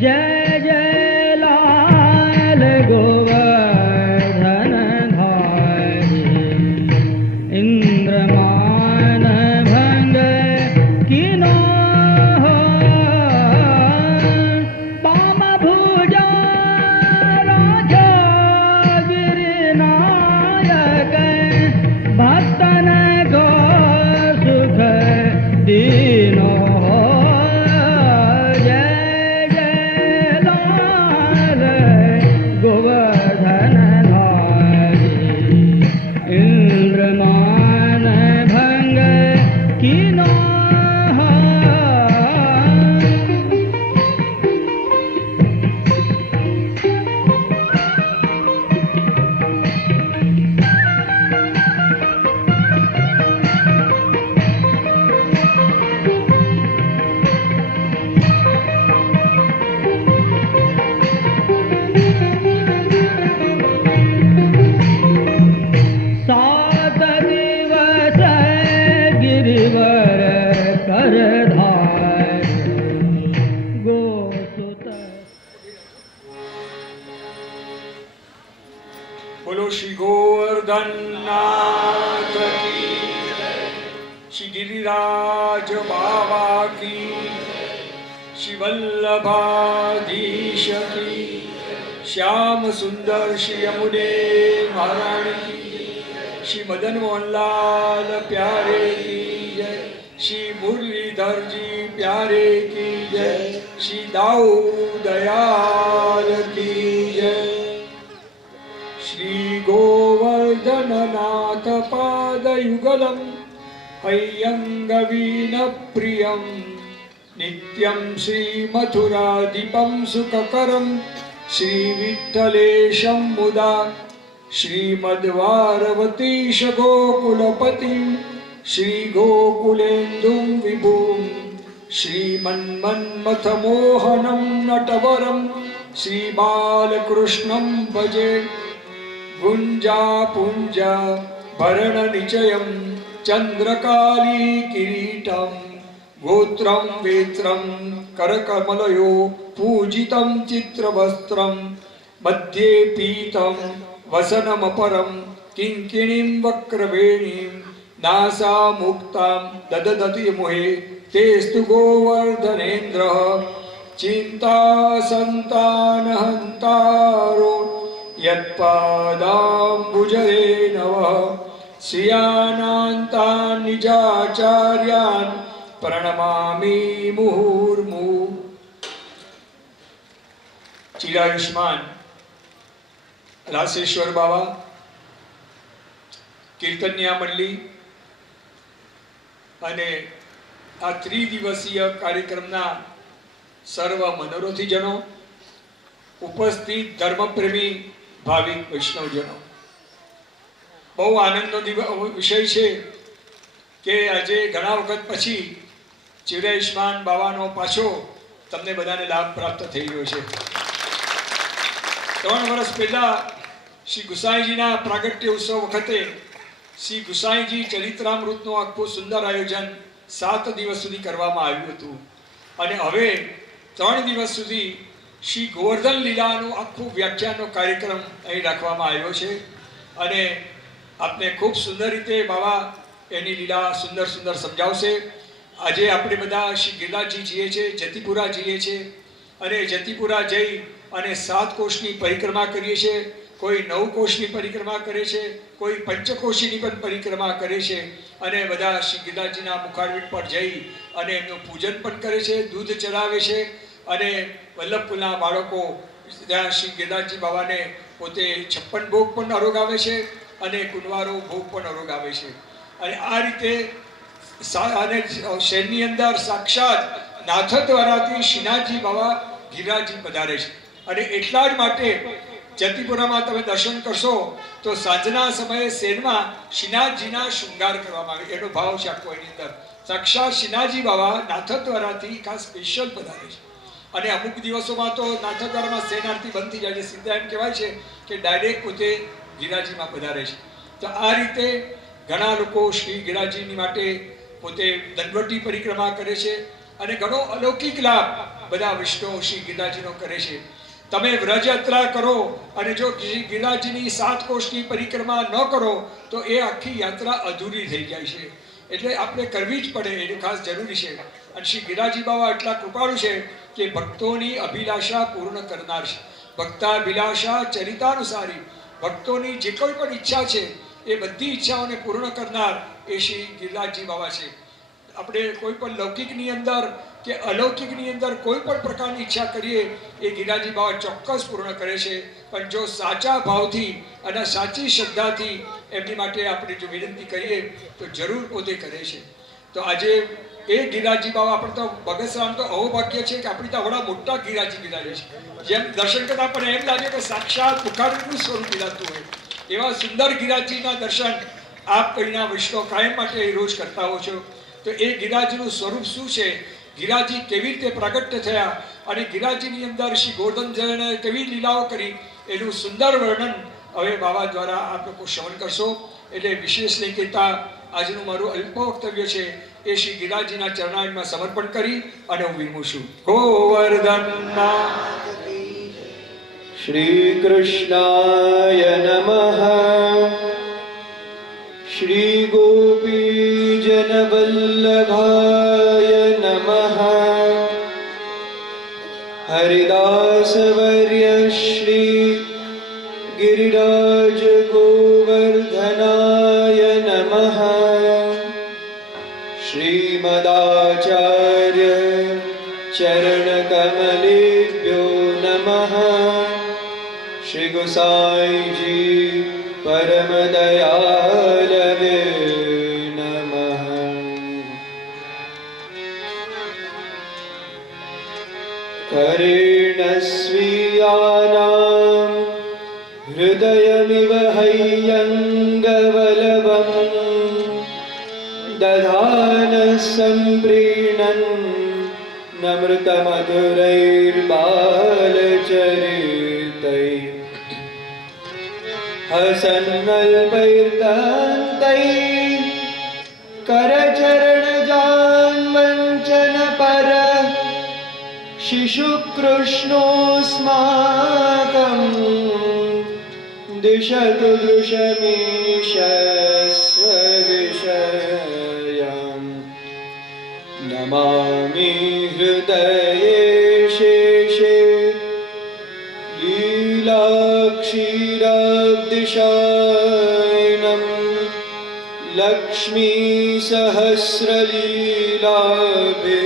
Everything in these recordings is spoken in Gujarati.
जय जय लाल गोवर्धन धारी इंद्रमान भंग किनो पाम भुजा राजा गिरिनायक भक्तन को सुख दीनो बोलो श्री गोवर्धन नाथ की, श्री गिरिराज बाबा की, श्री वल्लभाधीश की, श्याम सुंदर श्री यमुने महारानी की, श्री मदन मोहनलाल प्यारे की जय, श्री मुरलीधर जी प्यारे की जय, श्री दाऊद दयाल की जय। श्री गोवर्धन नाथ पादयुगलम हय्यंगवीन प्रियम नित्यं श्री मथुराधिपं सुखकरं श्री विठ्ठलेशं मुदा श्रीमद्वारवतीश गोकुलपतिं श्री गोकुलेन्दुं विभुं श्रीमन्मन्मथमोहनं नटवरं श्री बालकृष्णं भजे गुंजा पुंजा भरण निचयं चंद्रकाली किरीटं गोत्रं वेत्रं करकमलयो पूजितं चित्रवस्त्रं मध्ये पीतं वसनमपरं किङ्किणीं वक्रवेणीं नासा मुक्तां दददति मुहे तेस्तु गोवर्धनेन्द्रः चिन्ता संतानहन्तारो यत्पादाम्बुजरे नवः श्रियानान्तान् निजाचार्यान् प्रणमामि मुहुर्मुहुः। चिरायुष्मान रासेश्वर बाबा कीर्तनिया मंडली અને આ ત્રિદિવસીય કાર્યક્રમના સર્વ મનોરથીજનો, ઉપસ્થિત ધર્મપ્રેમી ભાવિક વૈષ્ણવજનો, બહુ આનંદનો વિષય છે કે આજે ઘણા વખત પછી ચિરાયુષ્માન બાવાનો પાછો તમને બધાને લાભ પ્રાપ્ત થઈ રહ્યો છે। 3 વર્ષ પહેલા શ્રી ગુસાઈજીના પ્રાગટ્ય ઉત્સવ વખતે શ્રી ગુસાઈજી ચરિત્રામૃતનું આખું સુંદર આયોજન 7 દિવસ સુધી કરવામાં આવ્યું હતું અને હવે 3 દિવસ સુધી શ્રી ગોવર્ધન લીલાનું આખું વ્યાખ્યાનનો કાર્યક્રમ અહીં રાખવામાં આવ્યો છે અને આપને ખૂબ સુંદર રીતે બાબા એની લીલા સુંદર સુંદર સમજાવશે। આજે આપણે બધા શ્રી ગિરનારજી જઈએ છીએ, જતીપુરા જઈએ છીએ અને જતીપુરા જઈ અને 7 કોષની પરિક્રમા કરીએ છીએ, કોઈ 9 કોષની પરિક્રમા કરે છે, કોઈ પંચકોશીની પણ પરિક્રમા કરે છે અને બધા શ્રી ગિરનારજીના મુખારવિંદ પર જઈ અને એમનું પૂજન પણ કરે છે, દૂધ ચડાવે છે અને વલ્લભકુલના બાળકો ત્યાં શ્રી ગિરનારજી બાબાને પોતે 56 ભોગ પણ આરોગાવે છે અને કુંવારો ભોગ પણ આરોગાવે છે અને આ રીતે અને શહેરની અંદર સાક્ષાત નાથ દ્વારાથી શ્રીનાથજી બાબા ગિરનારજી પધારે છે અને એટલા જ માટે જતીપુરામાં તમે દર્શન કરશો તો સાંજના સમયે શેરમાં શ્રીનાથજીના શૃંગાર કરવામાં આવે, એનો ભાવ છે આખો એની અંદર। સાક્ષાત શ્રીનાથજી બાબા નાથદ્વારાથી ખાસ સ્પેશિયલ પધારે છે અને અમુક દિવસોમાં તો નાથદ્વારામાં શેન આરતી બંધ થઈ જાય છે, સીધા એમ કહેવાય છે કે ડાયરેક્ટ પોતે ગિરિરાજીમાં પધારે છે। તો આ રીતે ઘણા લોકો શ્રી ગિરિરાજીની માટે પોતે દંડવટી પરિક્રમા કરે છે અને ઘણો અલૌકિક લાભ બધા વૈષ્ણવો શ્રી ગિરિરાજનો કરે છે. તમે વ્રજયાત્રા કરો અને જો શ્રી ગિરિરાજની 7 કોષની પરિક્રમા ન કરો તો એ આખી યાત્રા અધૂરી થઈ જાય છે. એટલે આપણે કરવી જ પડે, એ ખાસ જરૂરી છે. અને શ્રી ગિરિરાજી બાબા એટલા કૃપાળુ છે કે ભક્તોની અભિલાષા પૂર્ણ કરનાર છે. ભક્તાભિલાષા ચરિતાનુસારી, ભક્તોની જે કોઈ પણ ઈચ્છા છે એ બધી ઈચ્છાઓને પૂર્ણ કરનાર એ શ્રી ગિરિરાજજી બાબા છે. આપણે કોઈ પણ લૌકિકની અંદર કે અલૌકિકની અંદર કોઈ પણ પ્રકારની ઈચ્છા કરીએ એ ગિરિરાજી બાબા ચોક્કસ પૂર્ણ કરે છે. પણ જો સાચા ભાવથી અને સાચી શ્રદ્ધાથી એમની માટે આપણે જો વિનંતી કરીએ તો જરૂર પોતે કરે છે. તો આજે એ ગિરિરાજી બાબા આપણે તો બગસરામ તો અહોભાગ્ય છે કે આપણી તો વડા મોટા ગિરિરાજી બિરાજે છે. જેમ દર્શન કરતા આપણને એમ લાગે કે સાક્ષાત બુખારીનું સ્વરૂપ બિરાજતું હોય એવા સુંદર ગિરિરાજીના દર્શન આપ કઈના વૈષ્ણવ કાયમ માટે રોજ કરતા હો છો. તો એ ગિરિરાજનું સ્વરૂપ શું છે, ગિરિરાજી કેવી રીતે પ્રાગટ્ય થયા અને ગિરિરાજીની અંદર શ્રી ગોવર્ધનજીને કેવી લીલાઓ કરી એનું સુંદર વર્ણન હવે બાબા દ્વારા આપ લોકો શ્રવણ કરશો. એટલે વિશેષ નહીં કહેતા આજનું મારું અલ્પ વક્તવ્ય છે એ શ્રી ગિરિરાજીના ચરણારવિંદમાં સમર્પણ કરી અને હું વિરમું છું. ગોવર્ધનના શ્રી કૃષ્ણાય નમઃ. શ્રી ગોપીજન વલ્લભાય નમઃ. હરિદાસ વર્ય શ્રી ગિરિરાજ ગોવર્ધનાય નમઃ. શ્રીમદાચાર્ય ચરણ કમલેભ્યો નમઃ. શ્રી ગુસાઈજી પરમ દયાલવે નમઃ. કરેણ સ્વીયાનામ હૃદયમિવ હૈયંગવલવમ દધાન સંપ્રીણન નમૃતમધુરૈર્બાલચરિતૈ હસન્નલ્પૈર્તन्तૈ કરચરણજાન્વંચન પર શિશુકૃષ્ણોસ્માકં દિશતુ દૃશમીશસ્વવિષયં નમામિ હૃદયે શેષે લીલાક્ષીરાબ્ધિશાયનં લક્ષ્મી સહસ્રલીલાભિ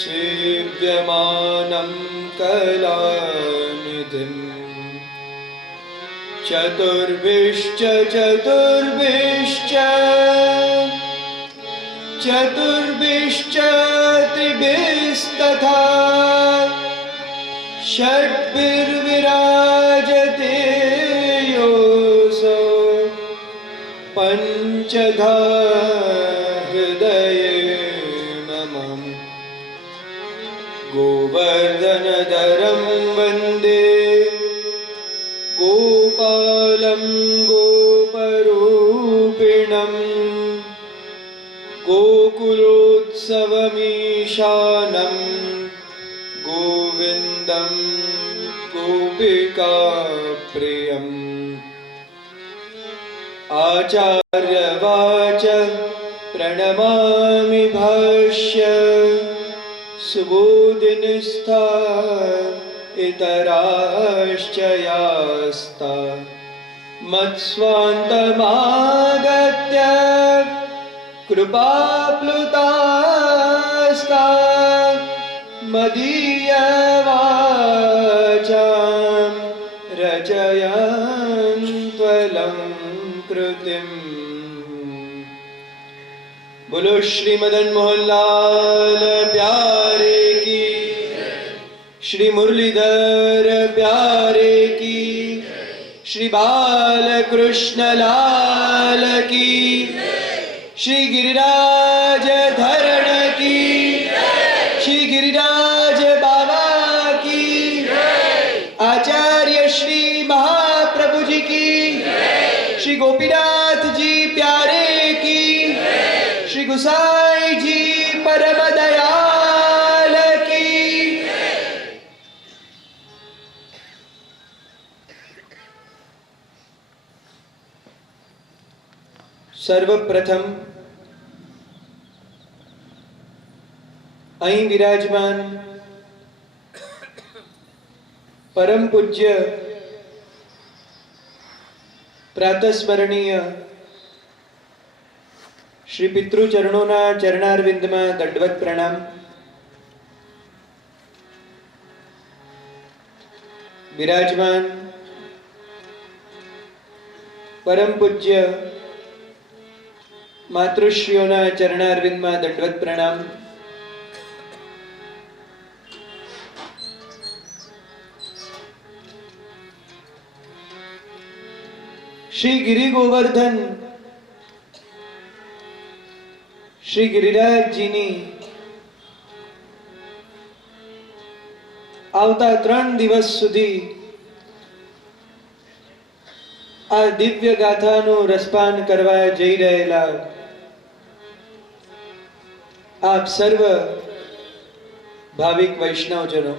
સેવ્યમાनं કલાનિધિં. ચતુર્ભિશ્ચ ચતુર્ભિશ્ચ ચતુર્ભિશ્ચ ત્રિભિस्तथा ષડ્ભિર્વિરાજતે યોऽસૌ પંચધા હૃદયે મમ. ગોવર્ધનધરં વંદે ગોપાલં ગોપરૂપિણં ગોકુલોત્સવમીશાनं ગોવિંદં ગોપિકાપ્રિયં. આચાર્યવાચ પ્રણમામિ ભાષ્ય સુબોધિનિષ્ઠા ઇતરાશ્ચ યાસ્તા મત્સ્વાन्तમાગત્ય કૃપાપ્લુતાસ્તા મદીયવાચાં રચયન્ત્વલંકૃતિમ. બોલો શ્રી મદન મોહનલાલ પ્યારે કી, શ્રી મુરલીધર પ્યારે કી, શ્રી બાલકૃષ્ણ લાલ કી, શ્રી गिरिराज धरण की, श्री गिरिराज बाबा की, आचार्य श्री महाप्रभु जी की, श्री गोपीनाथ जी प्यारे की, श्री गुसाई जी परम दयाल की. સર્વપ્રથમ અહીં વિરાજમાન પરમ પૂજ્ય પ્રાતસ્મરણીય શ્રી પિતૃચરણોના ચરણારવિંદમાં દંડવત પ્રણામ. વિરાજમાન પરમ પૂજ્ય માતૃશ્રીઓના ચરણારવિંદમાં દંડવત પ્રણામ. શ્રી ગિરિ ગોવર્ધન શ્રી ગિરિરાજજીની આવતા 3 દિવસ સુધી આ દિવ્ય ગાથાનું રસપાન કરવા જઈ રહેલા આપ સર્વ ભાવિક વૈષ્ણવજનો,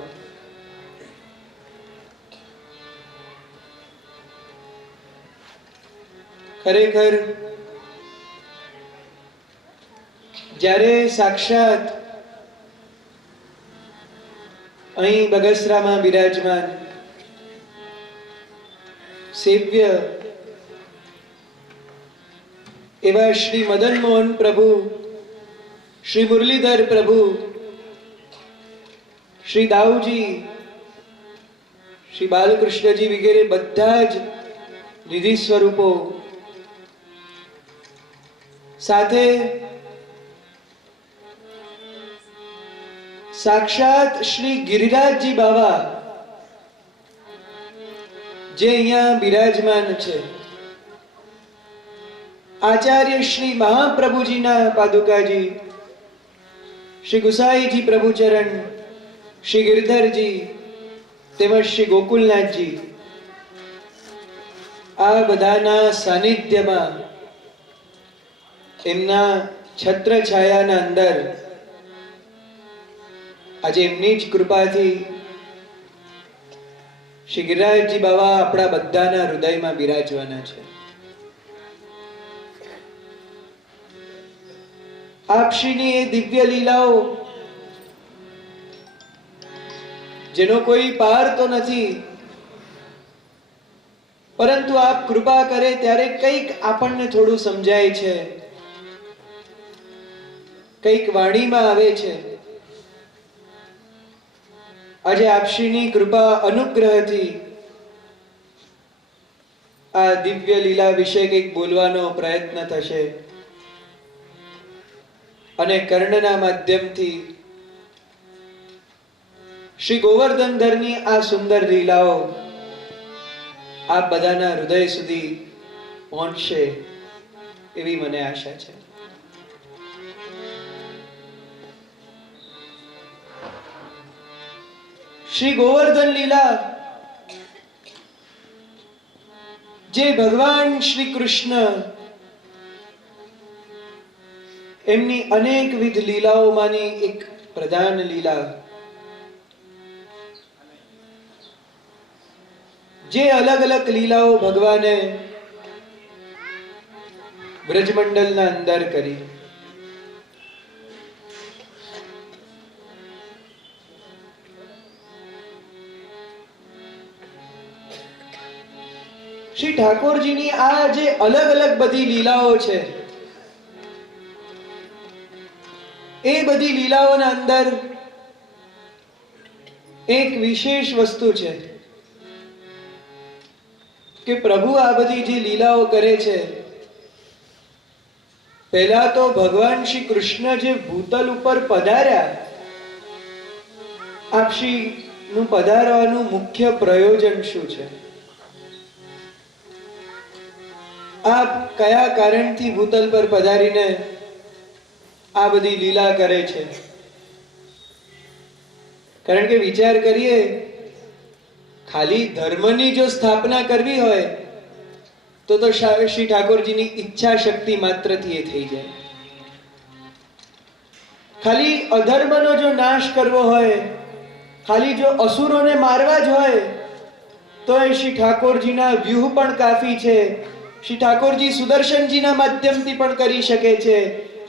ખરેખર જ્યારે સાક્ષાત અહીં બગસરામાં બિરાજમાન સેવ્ય એવા શ્રી મદન મોહન પ્રભુ, શ્રી મુરલીધર પ્રભુ, શ્રી દાઉજી, શ્રી બાલકૃષ્ણજી વગેરે બધા જ નિધિ સ્વરૂપો સાથે સાક્ષાત શ્રી ગિરિરાજજી બાવા જે અહીંયા બિરાજમાન છે, આચાર્ય શ્રી મહાપ્રભુજીના પાદુકાજી, શ્રી ગુસાઈજી પ્રભુચરણ, શ્રી ગિરધરજી તેમજ શ્રી ગોકુલનાથજી, આ બધાના સાનિધ્યમાં એમના છત્ર છાયાના અંદર આજે એમની જ કૃપાથી શ્રી ગિરિરાજજી બાવા આપણા બધાના હૃદયમાં બિરાજવાના છે. આપશ્રીની એ દિવ્ય લીલાઓ જેનો કોઈ પાર તો નથી, પરંતુ આપ કૃપા કરે ત્યારે કંઈક આપણને થોડું સમજાય છે, કંઈક વાણીમાં આવે છે. આજે આપશ્રીની કૃપા અનુગ્રહથી આ દિવ્ય લીલા વિશે કંઈક બોલવાનો પ્રયત્ન થશે અને કર્ણના માધ્યમથી શ્રી ગોવર્ધનધરની આ સુંદર લીલાઓ આપ બધાના હૃદય સુધી પહોંચશે એવી મને આશા છે. શ્રી ગોવર્ધન લીલા જે ભગવાન શ્રી કૃષ્ણ એમની અનેકવિધ લીલાઓમાંની એક પ્રધાન લીલા, જે અલગ અલગ લીલાઓ ભગવાને બ્રજમંડલના અંદર કરી, શ્રી ઠાકોરજીની આ જે અલગ અલગ બધી લીલાઓ છે, એ બધી લીલાઓના અંદર એક વિશેષ વસ્તુ છે કે પ્રભુ આ બધી જે લીલાઓ કરે છે, પહેલા તો ભગવાન શ્રી કૃષ્ણ જે ભૂતલ ઉપર પધાર્યા, આપશ્રીનું પધારવાનું મુખ્ય પ્રયોજન શું છે? આપ કયા કારણથી ભૂતલ પર પધારીને આ બધી લીલા કરે છે? કારણ કે વિચાર કરીએ, ખાલી ધર્મની જો સ્થાપના કરવી હોય તો શ્રી ઠાકોરજીની ઈચ્છા શક્તિ માત્રથી એ થઈ જાય. ખાલી અધર્મનો જો નાશ કરવો હોય, ખાલી જો અસુરોને મારવા જ હોય તો એ શ્રી ઠાકોરજીના વ્યૂહ પણ કાફી છે, શ્રી ઠાકોરજી સુદર્શનજીના માધ્યમથી પણ કરી શકે છે.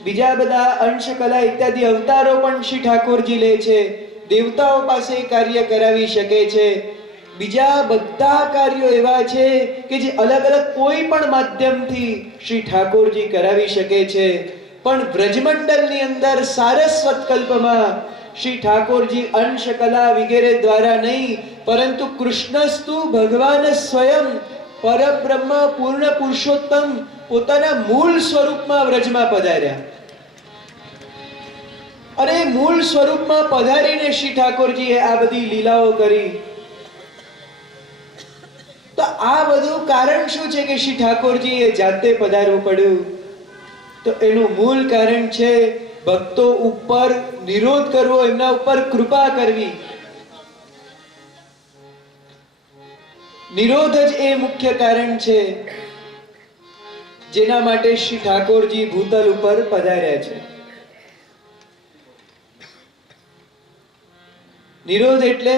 બીજા બધા અંશ કલા ઇત્યાદિ અવતારો પણ શ્રી ઠાકોરજી લે છે. દેવતાઓ પાસે કાર્ય કરાવી શકે છે. બીજા બધા કાર્યો એવા છે કે જે અલગ અલગ કોઈ પણ માધ્યમથી શ્રી ઠાકોરજી કરાવી શકે છે. પણ બ્રજમંડળની અંદર સારસ્વત કલ્પમાં શ્રી ઠાકોરજી અંશ કલા વગેરે દ્વારા નહીં, પરંતુ કૃષ્ણસ્તુ ભગવાન સ્વયં પરબ્રહ્મ પૂર્ણ પુરુષોત્તમ પોતાના મૂળ સ્વરૂપમાં વ્રજમાં પધાર્યા. અને મૂળ સ્વરૂપમાં પધારીને શ્રી ઠાકોરજીએ આ બધી લીલાઓ કરી. તો આ બધું કારણ શું છે કે શ્રી ઠાકોરજીએ જાતે પધારવું પડ્યું? તો એનું મૂળ કારણ છે ભક્તો ઉપર નિરોધ કરવો, એમના ઉપર કૃપા કરવી. નિરોધ જ એ મુખ્ય કારણ છે જેના માટે શ્રી ઠાકોરજી ભૂતલ ઉપર પધાર્યા છે. નિરોધ એટલે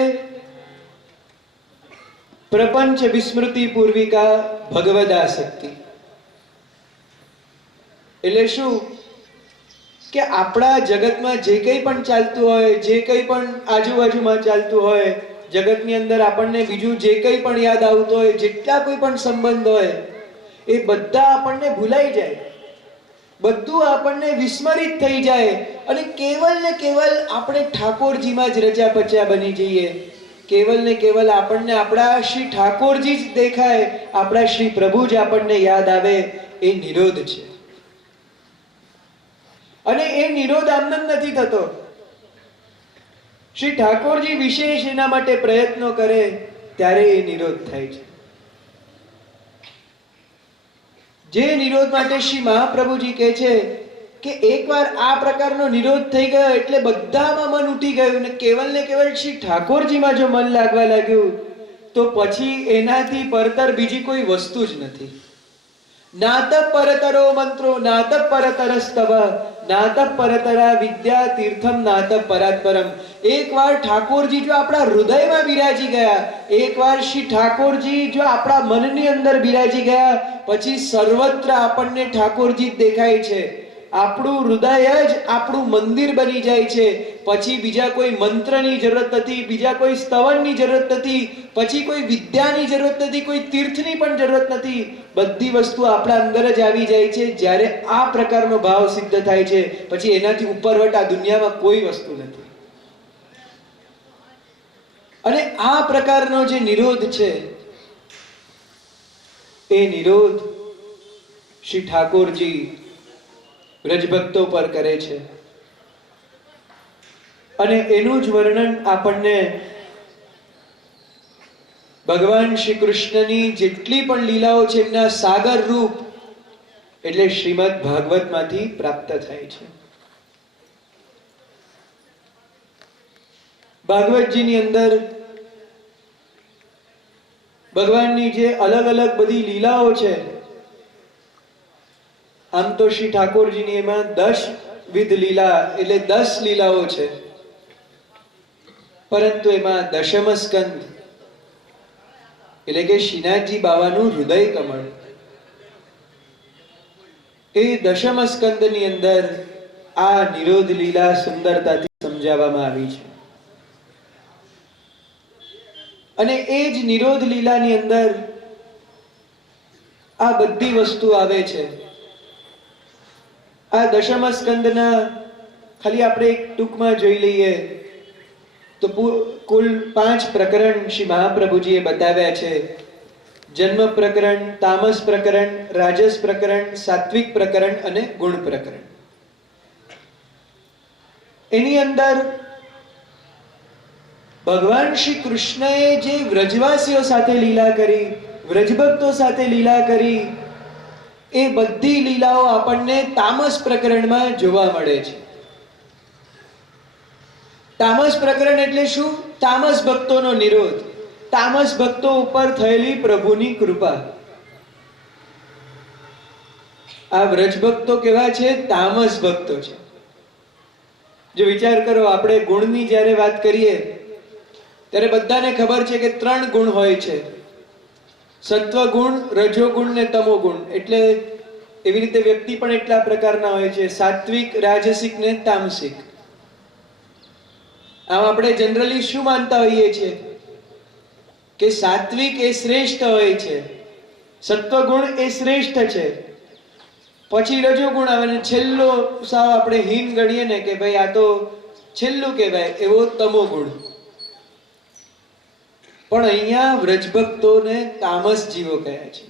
પ્રપંચ વિસ્મૃતિ પૂર્વિકા ભગવદાસક્તિ. એટલે શું કે આપણા જગતમાં જે કંઈ પણ ચાલતું હોય, જે કંઈ પણ આજુબાજુમાં ચાલતું હોય, જગતની અંદર આપણને બીજું જે કંઈ પણ યાદ આવતું હોય, જેટલા કોઈ પણ સંબંધ હોય, એ બધા આપણને ભૂલાઈ જાય, બધું આપણને વિસ્મરિત થઈ જાય અને કેવલ ને કેવલ આપણે ઠાકોરજીમાં જ રચા પચા બની જઈએ. કેવલ ને કેવલ આપણને આપણા શ્રી ઠાકોરજી જ દેખાય, આપણા શ્રી પ્રભુ જ આપણને યાદ આવે. એ નિરોધ છે. અને એ નિરોધ આનંદ નથી થતો. શ્રી ઠાકોરજી વિશેષ એના માટે પ્રયત્નો કરે ત્યારે એ નિરોધ થાય છે. જે નિરોધ માટે શ્રી મહાપ્રભુજી કહે છે કે એકવાર આ પ્રકારનો નિરોધ થઈ ગયો એટલે બધામાં મન ઉઠી ગયું ને કેવલ શ્રી ઠાકોરજીમાં જો મન લાગવા લાગ્યું તો પછી એનાથી પરતર બીજી કોઈ વસ્તુ જ નથી. નાત પરતરો મંત્રો નાત પરતરસ્તવ નાત પરતરા વિદ્યા તીર્થમ નાત પરાત્પરમ. એકવાર ઠાકોરજી જો આપણા હૃદયમાં બિરાજી ગયા, એકવાર શ્રી ઠાકોરજી જો આપણા મનની અંદર બિરાજી ગયા, પછી સર્વત્ર આપણને ઠાકોરજી જ દેખાય છે. આપણું હૃદય જ આપણું મંદિર બની જાય છે. પછી બીજા કોઈ મંત્રની જરૂરત નથી, બીજા કોઈ સ્તવનની જરૂરત નથી, પછી કોઈ વિદ્યાની જરૂરત નથી, કોઈ તીર્થની પણ જરૂરત નથી. બધી વસ્તુ આપણા અંદર જ આવી જાય છે. જ્યારે આ પ્રકારનો ભાવ સિદ્ધ થાય છે પછી એનાથી ઉપરવટ આ દુનિયામાં કોઈ વસ્તુ નથી. અને આ પ્રકારનો જે નિરોધ છે એ નિરોધ શ્રી ઠાકોરજી વ્રજભક્તો પર કરે છે. અને એનું જ વર્ણન આપણને ભગવાન શ્રી કૃષ્ણની જેટલી પણ લીલાઓ છે એમના સાગર રૂપ એટલે શ્રીમદ ભાગવતમાંથી પ્રાપ્ત થાય છે. ભાગવતજીની અંદર ભગવાનની જે અલગ અલગ બધી લીલાઓ છે, આમ તો શ્રી ઠાકોરજીની એમાં 10 વિધ લીલા એટલે 10 લીલાઓ છે, પરંતુ એમાં દશમ સ્કંદ એટલે કે શ્રીનાથજી બાવાનું હૃદય કમળ, એ દશમ સ્કંદની અંદર આ નિરોધ લીલા સુંદરતાથી સમજાવવામાં આવી છે. અને એ જ નિરોધ લીલાની અંદર આ બધી વસ્તુ આવે છે. આ દશમ સ્કંદના ખાલી આપણે એક ટૂંકમાં જોઈ લઈએ તો કુલ 5 પ્રકરણ શ્રી મહાપ્રભુજીએ બતાવ્યા છે. જન્મ પ્રકરણ, તામસ પ્રકરણ, રાજસ પ્રકરણ, સાત્વિક પ્રકરણ અને ગુણ પ્રકરણ. એની અંદર ભગવાન શ્રી કૃષ્ણએ જે વ્રજવાસીઓ સાથે લીલા કરી, વ્રજભક્તો સાથે લીલા કરી, એ બધી લીલાઓ આપણને તામસ પ્રકરણમાં જોવા મળે છે. તામસ પ્રકરણ એટલે શું? તામસ ભક્તોનો નિરોધ, તામસ ભક્તો ઉપર થયેલી પ્રભુની કૃપા. આ વ્રજ ભક્તો કેવા છે? તામસ ભક્તો છે. જો વિચાર કરો, આપણે ગુણની જ્યારે વાત કરીએ ત્યારે બધાને ખબર છે કે 3 ગુણ હોય છે. સત્વગુણ, રજોગુણ ને તમોગુણ, એટલે એવી રીતે વ્યક્તિ પણ એટલા પ્રકારના હોય છે, સાત્વિક, રાજસિક ને તામસિક. આમ આપણે જનરલી શું માનતા હોઈએ છીએ કે સાત્વિક એ શ્રેષ્ઠ હોય છે, સત્વગુણ એ શ્રેષ્ઠ છે, પછી રજોગુણ આવે ને છેલ્લો સાવ આપણે હીન ગણીએ ને કે ભાઈ આ તો છેલ્લું કહેવાય એવો તમોગુણ. પણ અહીંયા વ્રજભક્તોને તામસ જીવો કહ્યા છે,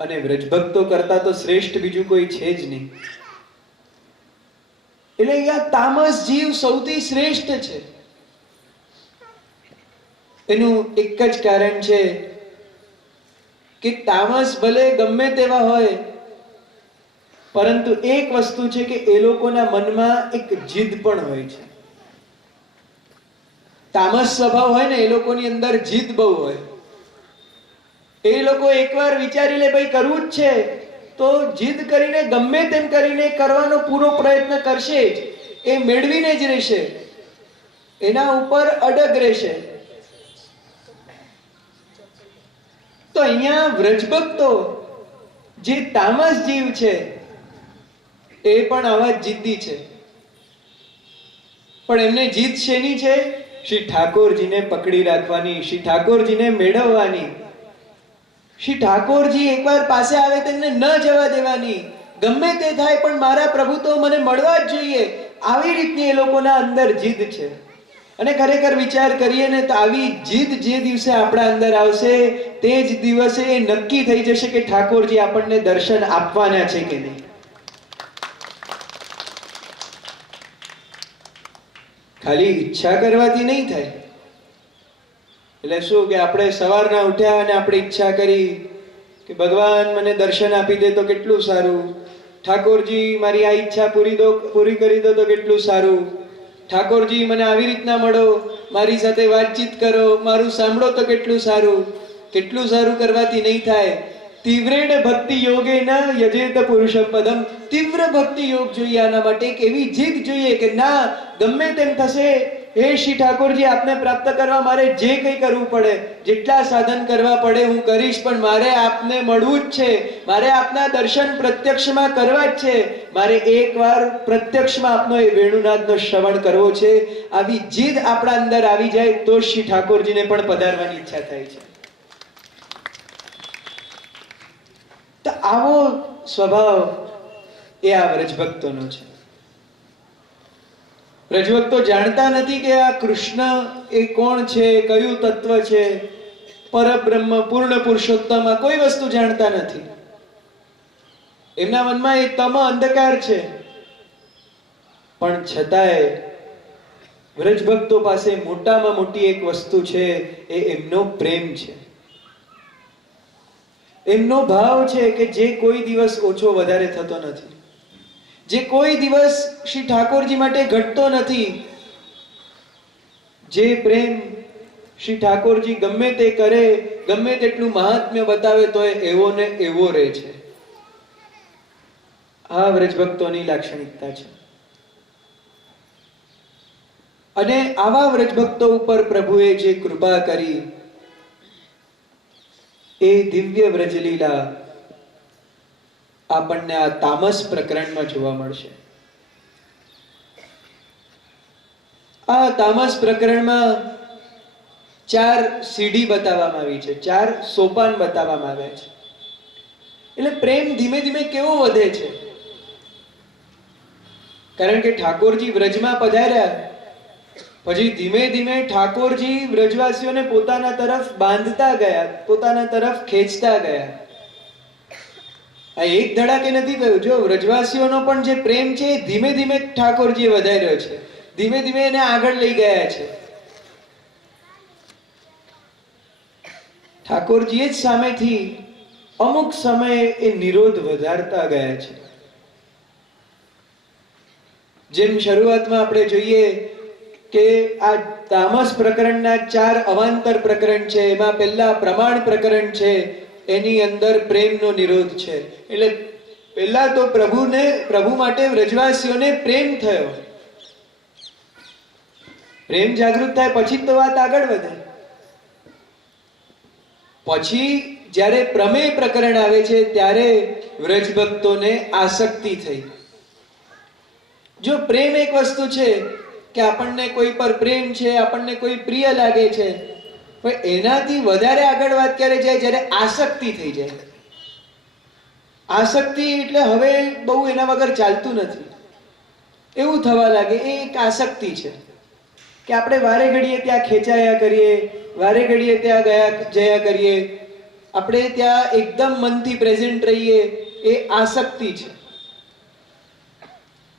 અને વ્રજભક્તો કરતા તો શ્રેષ્ઠ બીજું કોઈ છે જ નહીં. એટલે અહીંયા તામસ જીવ સૌથી શ્રેષ્ઠ છે. એનું એક જ કારણ છે કે તામસ ભલે ગમે તેવા હોય, પરંતુ એક વસ્તુ છે કે એ લોકોના મનમાં એક જીદ પણ હોય છે. તામસ સ્વભાવ હોય ને એ લોકોની અંદર જીદ બહુ હોય. એ લોકો એકવાર વિચારી લે ભાઈ કરવું જ છે તો જીદ કરીને ગમે તેમ કરીને કરવાનો પૂરો પ્રયત્ન કરશે જ, એ મેળવીને જ રહેશે, એના ઉપર અડગ રહેશે. તો અહીંયા વ્રજભક્તો જે તામસ જીવ છે એ પણ આવા જ જીદ્દી છે. પણ એમને જીદ શેની છે? શ્રી ઠાકોરજીને પકડી રાખવાની, શ્રી ઠાકોરજીને મેળવવાની. શ્રી ઠાકોરજી એકવાર પાસે આવે તેમને ન જવા દેવાની. ગમે તે થાય પણ મારા પ્રભુ તો મને મળવા જ જોઈએ, આવી રીતની એ લોકોના અંદર જીદ છે. અને ખરેખર વિચાર કરીએ ને તો આવી જીદ જે દિવસે આપણા અંદર આવશે તે જ દિવસે એ નક્કી થઈ જશે કે ઠાકોરજી આપણને દર્શન આપવાના છે કે નહીં. ખાલી ઈચ્છા કરવાથી નહીં થાય. એટલે શું કે આપણે સવારના ઉઠ્યા અને આપણે ઈચ્છા કરી કે ભગવાન મને દર્શન આપી દે તો કેટલું સારું, ઠાકોરજી મારી આ ઈચ્છા પૂરી કરી દો તો કેટલું સારું, ઠાકોરજી મને આવી રીતના મળો, મારી સાથે વાતચીત કરો, મારું સાંભળો તો કેટલું સારું. કેટલું સારું કરવાથી નહીં થાય. તીવ્રેણ ભક્તિ યોગેન યજેત પુરુષમ પદમ. તીવ્ર ભક્તિ યોગ જોઈએ. આના માટે એક એવી જીદ જોઈએ કે ના ગમે તેમ થશે, હે શ્રી ઠાકોરજી આપને પ્રાપ્ત કરવા મારે જે કંઈ કરવું પડે, જેટલા સાધન કરવા પડે હું કરીશ, પણ મારે આપને મળવું જ છે, મારે આપના દર્શન પ્રત્યક્ષમાં કરવા જ છે, મારે એકવાર પ્રત્યક્ષમાં આપનો એ વેણુનાદનો શ્રવણ કરવો છે. આવી જીદ આપણા અંદર આવી જાય તો શ્રી ઠાકોરજીને પણ પધારવાની ઈચ્છા થાય છે. તો આવો સ્વભાવ એ આ વ્રજભક્તોનો છે. વ્રજભક્તો જાણતા નથી કે આ કૃષ્ણ એ કોણ છે, કયું તત્વ છે, પરબ્રહ્મ પૂર્ણ પુરુષોત્તમ, આ કોઈ વસ્તુ જાણતા નથી. એમના મનમાં એ તમ અંધકાર છે. પણ છતાંય વ્રજભક્તો પાસે મોટામાં મોટી એક વસ્તુ છે, એ એમનો પ્રેમ છે, એમનો ભાવ છે કે જે કોઈ દિવસ ઓછો વધારે થતો નથી, જે કોઈ દિવસ શ્રી ઠાકોરજી માટે ઘટતો નથી. જે પ્રેમ શ્રી ઠાકોરજી ગમે તે કરે, ગમે તેટલું મહાત્મ્ય બતાવે તો એવો ને એવો રહે છે. આ વ્રજભક્તોની લાક્ષણિકતા છે. અને આવા વ્રજભક્તો ઉપર પ્રભુએ જે કૃપા કરી એ દિવ્ય વ્રજલીલા આપણને આ તામસ પ્રકરણમાં જોવા મળશે. આ તામસ પ્રકરણમાં 4 સીડી બતાવવામાં આવી છે, 4 સોપાન બતાવવામાં આવ્યા છે. એટલે પ્રેમ ધીમે ધીમે કેવો વધે છે. કારણ કે ઠાકોરજી વ્રજમાં પધાર્યા પછી ધીમે ધીમે ઠાકોરજી વ્રજવાસીઓને પોતાના તરફ બાંધતા ગયા, પોતાના તરફ ખેંચતા ગયા. આ એક ધડાકે નથી થયું. જો વ્રજવાસીઓનો પણ જે પ્રેમ છે એ ધીમે ધીમે ઠાકોરજીએ વધાર્યો છે, ધીમે ધીમે એને આગળ લઈ ગયા છે. ઠાકોરજીએ જ સામેથી અમુક સમયે એ નિરોધ વધારતા ગયા છે. જેમ શરૂઆતમાં આપણે જોઈએ કે આ તામસ પ્રકરણના 4 અવાંતર પ્રકરણ છે. એમાં પહેલા પ્રમાણ પ્રકરણ છે, એની અંદર પ્રેમનો નિરોધ છે. એટલે પહેલા તો પ્રભુ માટે વ્રજવાસીઓને પ્રેમ થયો. પ્રેમ જાગૃત થાય પછી તો વાત આગળ વધે. પછી જ્યારે પ્રમેય પ્રકરણ આવે છે ત્યારે વ્રજ ભક્તોને આસક્તિ થઈ. જો પ્રેમ એક વસ્તુ છે કે આપણને કોઈ પર પ્રેમ છે, આપણને કોઈ પ્રિય લાગે છે, પણ એનાથી વધારે આગળ વાત કરે જાય જ્યારે આસક્તિ થઈ જાય. આસક્તિ એટલે હવે બહુ એના વગર ચાલતું નથી એવું થવા લાગે, એ એક આસક્તિ છે કે આપણે વારે ઘડીએ ત્યાં ખેંચાયા કરીએ, વારે ઘડીએ ત્યાં જયા કરીએ, આપણે ત્યાં એકદમ મનથી પ્રેઝન્ટ રહીએ, એ આસક્તિ છે.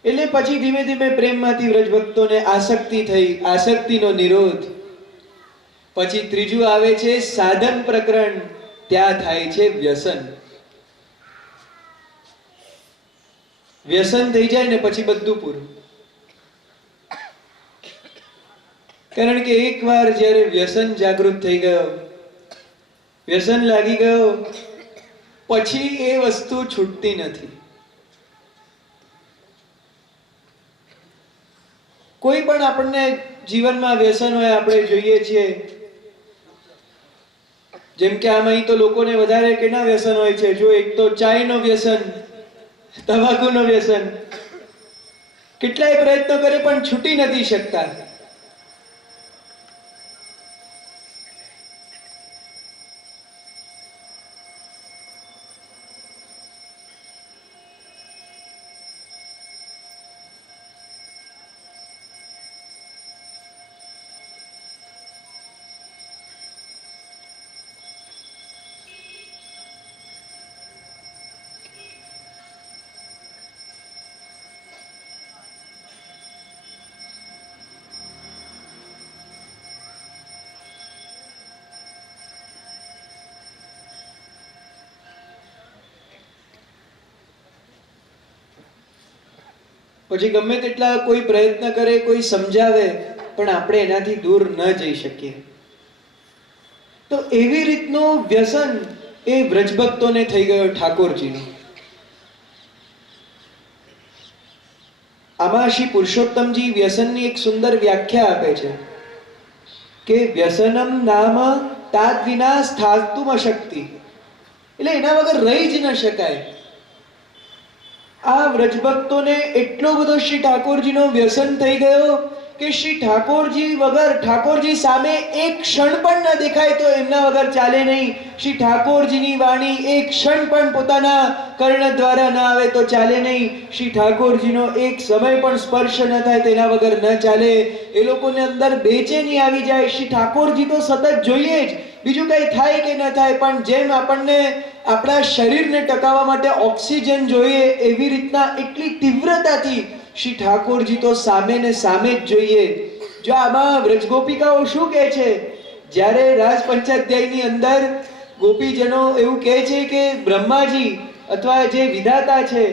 એટલે પછી ધીમે ધીમે પ્રેમમાંથી વ્રજભક્તોને આસક્તિ થઈ, આસક્તિનો નિરોધ. પછી ત્રીજું આવે છે સાધન પ્રકરણ, ત્યાં થાય છે વ્યસન. વ્યસન થઈ જાય ને પછી બધું પૂરું. કારણ કે એકવાર જ્યારે વ્યસન જાગૃત થઈ ગયો, વ્યસન લાગી ગયો, પછી એ વસ્તુ છૂટતી નથી. કોઈ પણ આપણને જીવનમાં વ્યસન હોય, આપણે જોઈએ છીએ. જેમ કે આમાં તો લોકોને વધારે કેના વ્યસન હોય છે? જો એક તો ચાયનો વ્યસન, તમાકુનો વ્યસન, કેટલાય પ્રયત્નો કરે પણ છૂટી નથી શકતા. પછી ગમે તેટલા કોઈ પ્રયત્ન કરે, કોઈ સમજાવે, પણ આપણે એનાથી દૂર ન જઈ શકીએ. તો એવી રીતનું વ્યસન એ વ્રજભક્તોને થઈ ગયો ઠાકોરજીનું. આમાં શ્રી પુરુષોત્તમજી વ્યસનની એક સુંદર વ્યાખ્યા આપે છે કે વ્યસનમ નામ તાદ વિના સ્થાતુમ અશક્તિ. એટલે એના વગર રહી જ ન શકાય. આ વ્રજભક્તોને એટલો બધો શ્રી ઠાકોરજીનો વ્યસન થઈ ગયો કે શ્રી ઠાકોરજી વગર, ઠાકોરજી સામે એક ક્ષણ પણ ન દેખાય તો એમના વગર ચાલે નહીં. શ્રી ઠાકોરજીની વાણી એક ક્ષણ પણ પોતાના કર્ણ દ્વારા ન આવે તો ચાલે નહીં. શ્રી ઠાકોરજીનો એક સમય પણ સ્પર્શ ન થાય તેના વગર ન ચાલે. એ લોકોને અંદર બેચેની આવી જાય. શ્રી ઠાકોરજી તો સતત જોઈએ જ, બીજું કઈ થાય કે ન થાય, પણ જેમ આપણને આપણા શરીરને ટકાવવા માટે ઓક્સિજન જોઈએ, એવી રીતના એટલી તીવ્રતાથી શ્રી ઠાકોરજી તો સામે ને સામે જ જોઈએ. જો આમાં વ્રજગોપિકાઓ શું કહે છે? જ્યારે રાજ પંચાધ્યાયની અંદર ગોપીજનો એવું કહે છે કે બ્રહ્માજી અથવા જે વિધાતા છે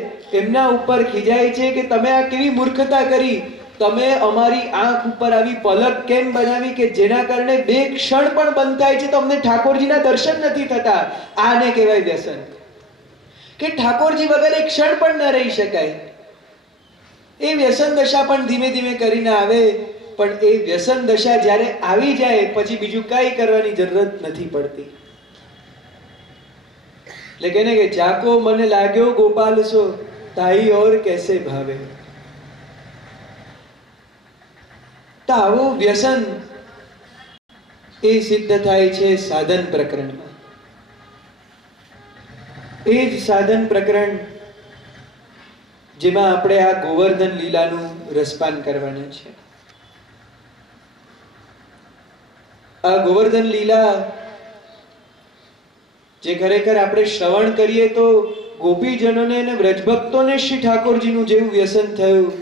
એમના ઉપર ખીજાય છે કે તમે આ કેવી મૂર્ખતા કરી, તમે અમારી આંખ ઉપર આવી પલક કેમ બનાવી કે જેના કારણે બે ક્ષણ પણ બંધ થાય છે તો અમને ઠાકોરજીના દર્શન નથી થતા. આને કહેવાય વ્યસન, કે ઠાકોરજી વગર એક ક્ષણ પણ ન રહી શકાય. એ વ્યસન દશા પણ ધીમે ધીમે કરીને આવે, પણ એ વ્યસન દશા જ્યારે આવી જાય પછી બીજું કાંઈ કરવાની જરૂરત નથી પડતી. એટલે કે ને કે જાકો મને લાગ્યો ગોપાલ સો, તાઈ ઓર કેસે ભાવે. તો આવું વ્યસન એ સિદ્ધ થાય છે સાધન પ્રકરણમાં. એ જ સાધન પ્રકરણ જેમાં આપણે આ ગોવર્ધન લીલાનું રસપાન કરવાના છે. આ ગોવર્ધન લીલા જે ખરેખર આપણે શ્રવણ કરીએ તો ગોપીજનોને અને વ્રજભક્તોને શ્રી ઠાકોરજીનું જેવું વ્યસન થયું,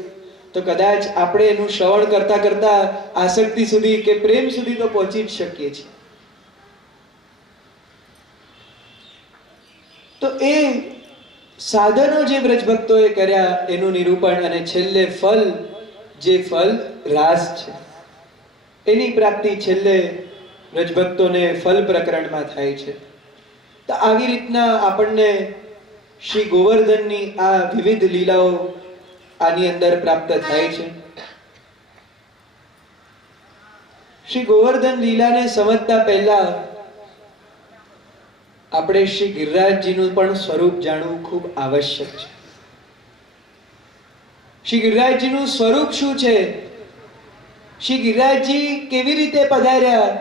તો કદાચ આપણે એનું શ્રવણ કરતા કરતા આસક્તિ સુધી કે પ્રેમ સુધી તો પહોંચી જ શકીએ છીએ. તો એ સાધનો જે વ્રજભક્તોએ કર્યા એનું નિરૂપણ, અને છેલ્લે ફલ, જે ફલ રાસ છે એની પ્રાપ્તિ છેલ્લે વ્રજભક્તોને ફલ પ્રકરણમાં થાય છે. તો આવી રીતના આપણને શ્રી ગોવર્ધનની આ વિવિધ લીલાઓ આની અંદર પ્રાપ્ત થાય છે. શ્રી ગોવર્ધન લીલાને સમજતા પહેલા આપણે શ્રી ગિરિરાજજીનું પણ સ્વરૂપ જાણવું ખૂબ આવશ્યક છે. શ્રી ગિરિરાજજીનું સ્વરૂપ શું છે? શ્રી ગિરિરાજજી કેવી રીતે પધાર્યા,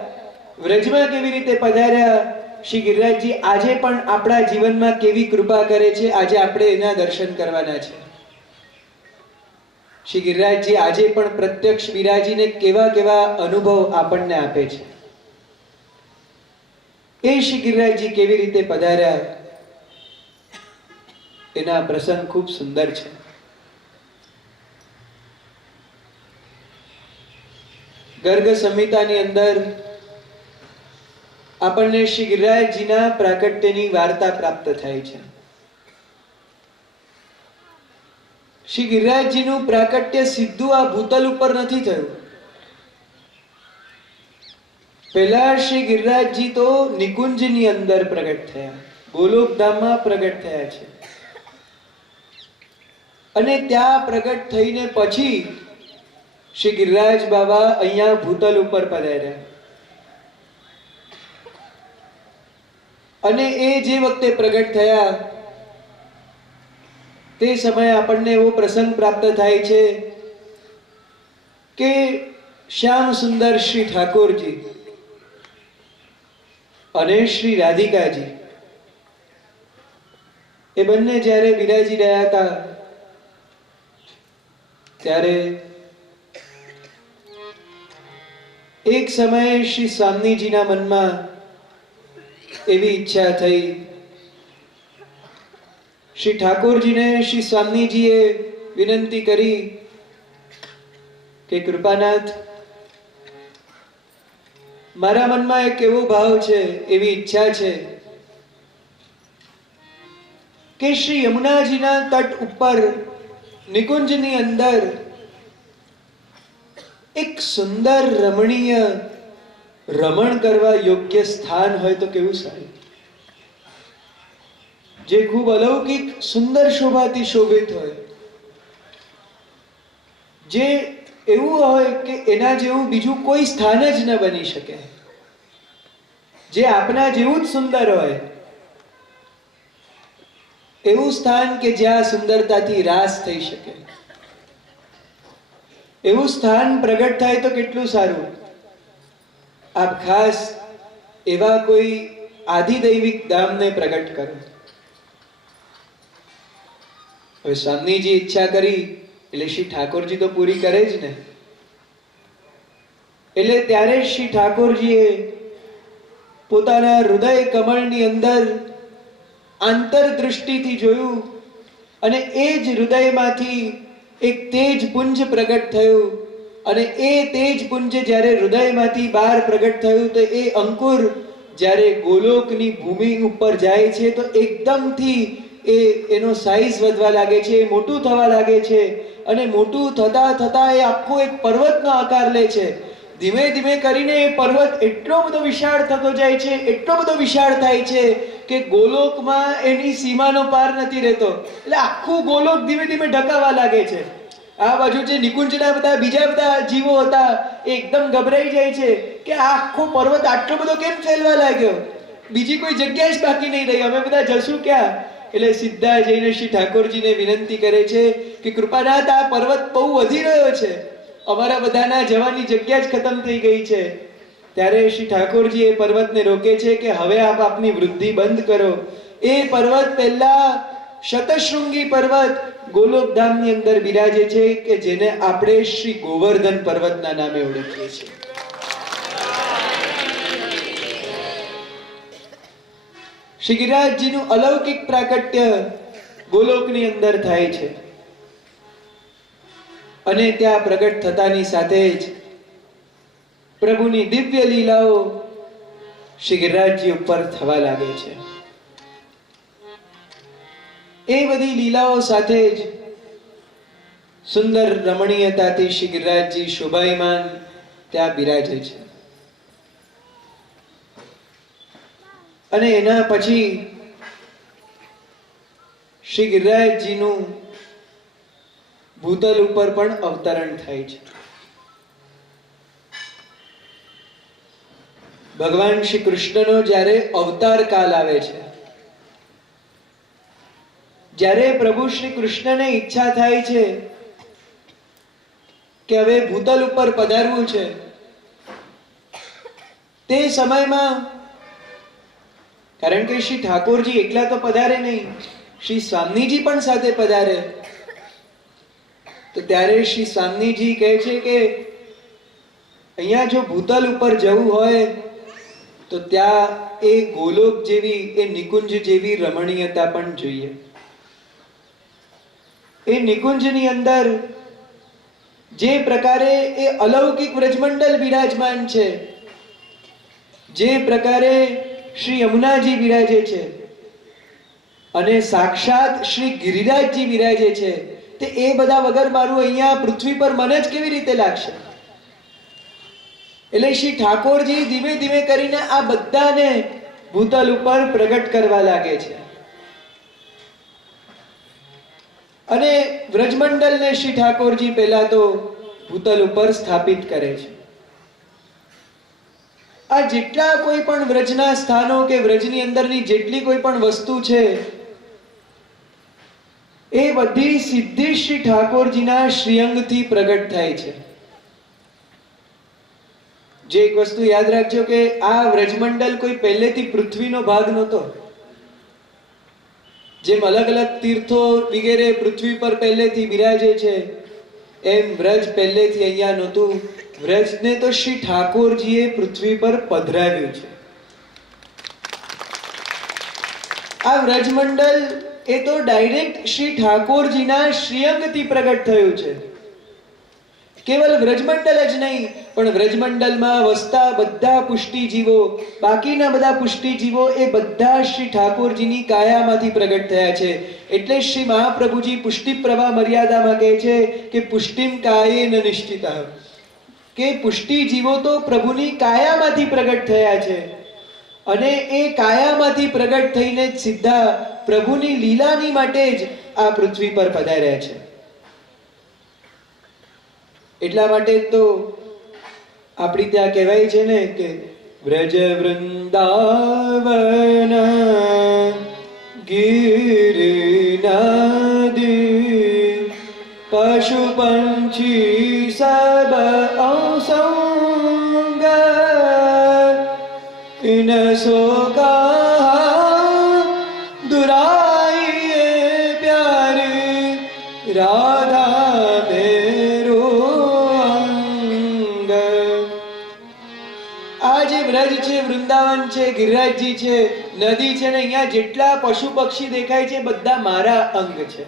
વ્રજમાં કેવી રીતે પધાર્યા, શ્રી ગિરિરાજજી આજે પણ આપણા જીવનમાં કેવી કૃપા કરે છે, આજે આપણે એના દર્શન કરવાના છે. શ્રી ગિરિરાજજી આજે પણ પ્રત્યક્ષ બિરાજીને કેવા કેવા અનુભવ આપણને આપે છે. એ શ્રી ગિરિરાજજી કેવી રીતે પધાર્યા એના પ્રસંગ ખૂબ સુંદર છે. ગર્ગ સંહિતાની અંદર આપણને શ્રી ગિરિરાજજીના પ્રાકટ્યની વાર્તા પ્રાપ્ત થાય છે. શ્રી ગિરિરાજજીનું પ્રાકટ્ય સીધું આ ભૂતલ ઉપર નથી થયું. પહેલા શ્રી ગિરિરાજજી તો નિકુંજની અંદર પ્રગટ થયા, ગોલોકધામમાં પ્રગટ થયા છે. અને ત્યાં પ્રગટ થઈને પછી શ્રી ગિરિરાજ બાબા અહીંયા ભૂતલ ઉપર પધાર્યા. અને એ જે વખતે પ્રગટ થયા તે સમયે આપણને એવો પ્રસંગ પ્રાપ્ત થાય છે કે શ્યામ સુંદર શ્રી ઠાકોરજી અને શ્રી રાધિકાજી એ બંને જ્યારે બિરાજી રહ્યા હતા ત્યારે એક સમયે શ્રી સ્વામીજીના મનમાં એવી ઈચ્છા થઈ. શ્રી ઠાકોરજીને શ્રી સ્વામીજીએ વિનંતી કરી કે કૃપાનાથ, મારા મનમાં એક એવો ભાવ છે, એવી ઈચ્છા છે કે શ્રી યમુનાજીના તટ ઉપર નિકુંજની અંદર એક સુંદર રમણીય રમણ કરવા યોગ્ય સ્થાન હોય તો કેવું સારું, જે ખૂબ અલૌકિક સુંદર શોભાથી શોભિત હોય, જે એવું હોય કે એના જેવું બીજું કોઈ સ્થાન જ ન બની શકે, જે આપના જેવું જ સુંદર હોય, એવું સ્થાન કે જ્યાં સુંદરતાથી રાસ થઈ શકે, એવું સ્થાન પ્રગટ થાય તો કેટલું સારું. આપ ખાસ એવા કોઈ આધિદૈવિક ધામને પ્રગટ કરો. હવે સ્વામીજી ઈચ્છા કરી એટલે શ્રી ઠાકોરજી તો પૂરી કરે જ ને. એટલે ત્યારે શ્રી ઠાકોરજીએ પોતાના હૃદય કમળની અંદર આંતરદૃષ્ટિથી જોયું અને એ જ હૃદયમાંથી એક તેજ પુંજ પ્રગટ થયું. અને એ તેજ પુંજ જ્યારે હૃદયમાંથી બહાર પ્રગટ થયું તો એ અંકુર જ્યારે ગોલોકની ભૂમિ ઉપર જાય છે તો એકદમથી એનો સાઈઝ વધવા લાગે છે, મોટું થવા લાગે છે. અને મોટું થતા થતા એ આખો એક પર્વતનો આકાર લે છે. ધીમે ધીમે કરીને એ પર્વત એટલો બધો વિશાળ થતો જાય છે, એટલો બધો વિશાળ થાય છે કે ગોલોકમાં એની સીમાનો પાર નથી રહેતો. એટલે આખું ગોલોક ધીમે ધીમે ઢકાવા લાગે છે. આ બાજુ જે નિકુંજના બધા બીજા બધા જીવો હતા એ એકદમ ગભરાઈ જાય છે કે આ આખો પર્વત આટલો બધો કેમ ફેલવા લાગ્યો, બીજી કોઈ જગ્યા જ બાકી નહીં રહી, અમે બધા જશું ક્યાં? એટલે સીધા જઈને શ્રી ઠાકોરજીને વિનંતી કરે છે કે કૃપાનાથ, આ પર્વત બહુ વધી રહ્યો છે, અમારા બધાના જવાની જગ્યા જ ખતમ થઈ ગઈ છે. ત્યારે શ્રી ઠાકોરજી એ પર્વતને રોકે છે કે હવે આપ આપની વૃદ્ધિ બંધ કરો. એ પર્વત પહેલા શતશૃંગી પર્વત ગોલોકધામની અંદર બિરાજે છે કે જેને આપણે શ્રી ગોવર્ધન પર્વતના નામે ઓળખીએ છીએ. શ્રી ગિરિરાજજીનું અલૌકિક પ્રાકટ્ય ગોલોકની અંદર થાય છે. અને ત્યાં પ્રગટ થતાની સાથે જ પ્રભુની દિવ્ય લીલાઓ શ્રી ગિરિરાજજી ઉપર થવા લાગે છે. એ બધી લીલાઓ સાથે જ સુંદર રમણીયતાથી શ્રી ગિરિરાજજી શોભાયમાન ત્યાં બિરાજે છે. અને એના પછી શ્રી ગિરિરાજજીનું ભૂતલ ઉપર પણ અવતરણ થાય છે. ભગવાન શ્રી કૃષ્ણનો જ્યારે અવતાર કાલ આવે છે જ્યારે પ્રભુ શ્રી કૃષ્ણને ઈચ્છા થાય છે કે હવે ભૂતલ ઉપર પધારવું છે, તે સમયમાં કારણ કે શ્રી ઠાકોરજી એકલા તો પધારે નહીં, શ્રી સ્વામીજી પણ સાથે પધારે, તો ત્યારે શ્રી સ્વામીજી કહે છે કે અહીંયા જો ભૂતલ ઉપર જવું હોય તો ત્યાં એ ગોલોક જેવી, એ નિકુંજ જેવી રમણીયતા પણ જોઈએ. એ નિકુંજની અંદર જે પ્રકારે એ અલૌકિક વ્રજમંડલ બિરાજમાન છે, જે પ્રકારે શ્રી યમુનાજી બિરાજે છે અને સાક્ષાત શ્રી ગિરિરાજજી બિરાજે છે, તે એ બધા વગર મારું અહીંયા પૃથ્વી પર મન જ કેવી રીતે લાગશે? એટલે શ્રી ઠાકોરજી ધીમે ધીમે કરીને આ બધાને ભૂતલ ઉપર પ્રગટ કરવા લાગે છે અને વ્રજમંડલને શ્રી ઠાકોરજી પહેલા તો ભૂતલ ઉપર સ્થાપિત કરે છે. આ જેટલા કોઈ પણ વ્રજના સ્થાનો કે વ્રજની અંદરની જેટલી કોઈ પણ વસ્તુ છે, એ બધી સિદ્ધિ શ્રી ઠાકોરજીના શ્રીઅંગથી પ્રગટ થાય છે. જે એક વસ્તુ યાદ રાખજો કે આ વ્રજમંડલ કોઈ પહેલેથી પૃથ્વીનો ભાગ નહોતો. જેમ અલગ અલગ તીર્થો વગેરે પૃથ્વી પર પહેલેથી બિરાજે છે, એમ વ્રજ પહેલેથી અહીંયા નહોતું. વ્રજને તો શ્રી ઠાકોરજીએ પૃથ્વી પર પધરાવ્યું છે. આ વ્રજમંડલ એ તો ડાયરેક્ટ શ્રી ઠાકોરજીના શ્રીઅંગથી પ્રગટ થયું છે. કેવલ વ્રજમંડલ જ નહીં, પણ વ્રજમંડલમાં વસતા બધા પુષ્ટિજીવો, બાકીના બધા પુષ્ટિજીવો એ બધા શ્રી ઠાકોરજીની કાયામાંથી પ્રગટ થયા છે. એટલે શ્રી મહાપ્રભુજી પુષ્ટિ પ્રવાહ મર્યાદામાં કહે છે કે પુષ્ટિમ કાયેન નિશ્ચિતઃ, કે પુષ્ટિજીવો તો પ્રભુની કાયામાંથી પ્રગટ થયા છે અને એ કાયામાંથી પ્રગટ થઈને જ સીધા પ્રભુની લીલાની માટે જ આ પૃથ્વી પર પધાર્યા છે. એટલા માટે તો આપણી ત્યાં કહેવાય છે ને કે વ્રજ વૃંદાવન ગિરિનાદી પશુ પંછી સબ અસંગ ઇન સોકા દુરાઈ પ્યારી રાધા મેરો અંગ. આ જે વ્રજ છે, વૃંદાવન છે, ગિરિરાજજી છે, નદી છે ને અહીંયા જેટલા પશુ પક્ષી દેખાય છે બધા મારા અંગ છે.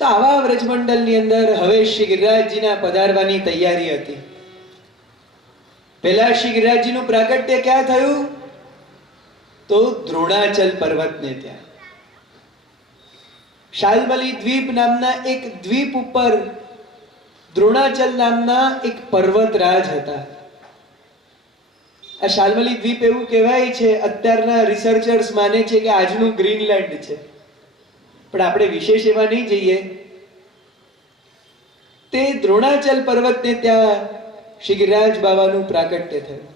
તો આવા વ્રજમંડળની અંદર હવે શ્રી ગિરિરાજજીના પધારવાની તૈયારી હતી. પહેલા શ્રી ગિરિરાજજીનું પ્રાગટ્ય ક્યાં થયું? તો દ્રોણાચલ પર્વતને ત્યાં. શાલ્મલી દ્વીપ નામના એક દ્વીપ ઉપર દ્રોણાચલ નામના એક પર્વતરાજ હતા. આ શાલ્મલી દ્વીપ એવું કહેવાય છે, અત્યારના રિસર્ચર્સ માને છે કે આજનું ગ્રીનલેન્ડ છે, પણ આપણે વિશેષ એવા નહીં જઈએ. તે દ્રોણાચલ પર્વતને ત્યાં શ્રી ગિરિરાજ બાવાનું પ્રાગટ્ય થયું.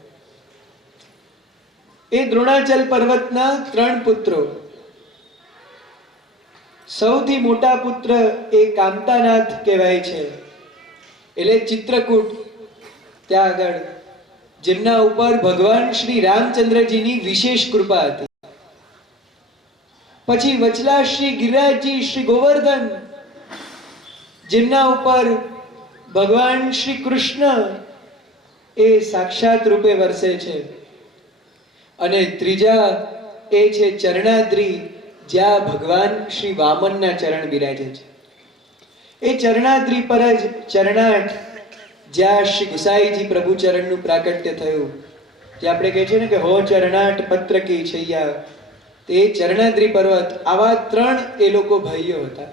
એ દ્રોણાચલ પર્વતના 3 પુત્રો. સૌથી મોટા પુત્ર એ કામતાનાથ કહેવાય છે, એટલે ચિત્રકૂટ ત્યાં આગળ, જેમના ઉપર ભગવાન શ્રી રામચંદ્રજીની વિશેષ કૃપા હતી. પછી વચલા શ્રી ગિરિરાજજી શ્રી ગોવર્ધન, જેમના ઉપર ભગવાન શ્રી કૃષ્ણ એ સાક્ષાત રૂપે વરસે છે. અને ત્રીજા એ છે ચરણાદ્રી, જ્યાં ભગવાન શ્રી વામનના ચરણ બિરાજે છે. એ ચરણાદ્રી પર જ ચરણાટ, જ્યાં શ્રી ગુસાઈજી પ્રભુ ચરણનું પ્રાગટ્ય થયું, જે આપણે કહે છે ને કે હો ચરણાટ પત્ર કી છૈયા, તે ચરણાદ્રી પર્વત. આવા 3 એ લોકો ભાઈઓ હતા.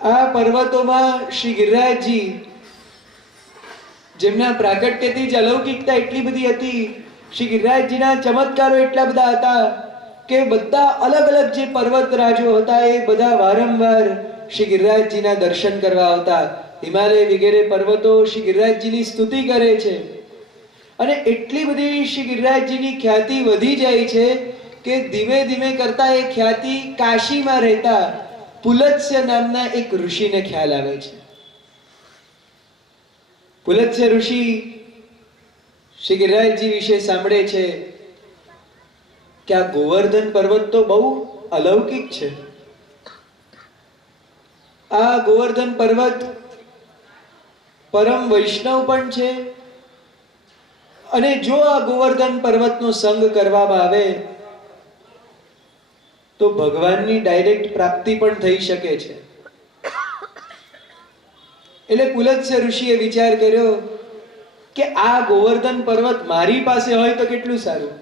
આ પર્વતોમાં શ્રી ગિરિરાજજી, જેમના પ્રાગટ્યથી જ અલૌકિકતા એટલી બધી હતી, શ્રી ગિરિરાજજીના ચમત્કારો એટલા બધા હતા કે બધા અલગ અલગ જે પર્વતરાજો હતા એ બધા વારંવાર શ્રી ગિરિરાજજીના દર્શન કરવા આવતા. હિમાલય વગેરે પર્વતો શ્રી ગિરિરાજજીની સ્તુતિ કરે છે અને એટલી બધી શ્રી ગિરિરાજજીની ખ્યાતિ વધી જાય છે કે ધીમે ધીમે કરતા એ ખ્યાતિ કાશીમાં રહેતા પુલત્સ્ય નામના એક ઋષિને ખ્યાલ આવે છે. પુલત્સ્ય ઋષિ શ્રી ગિરિરાજજી વિશે સાંભળે છે કે આ ગોવર્ધન પર્વત તો બહુ અલૌકિક છે. આ ગોવર્ધન પર્વત પરમ વૈષ્ણવ પણ છે, અને જો આ ગોવર્ધન પર્વતનો સંગ કરવામાં આવે તો ભગવાનની ડાયરેક્ટ પ્રાપ્તિ પણ થઈ શકે છે. એટલે પુલત્સ્ય ઋષિએ વિચાર કર્યો કે આ ગોવર્ધન પર્વત મારી પાસે હોય તો કેટલું સારું.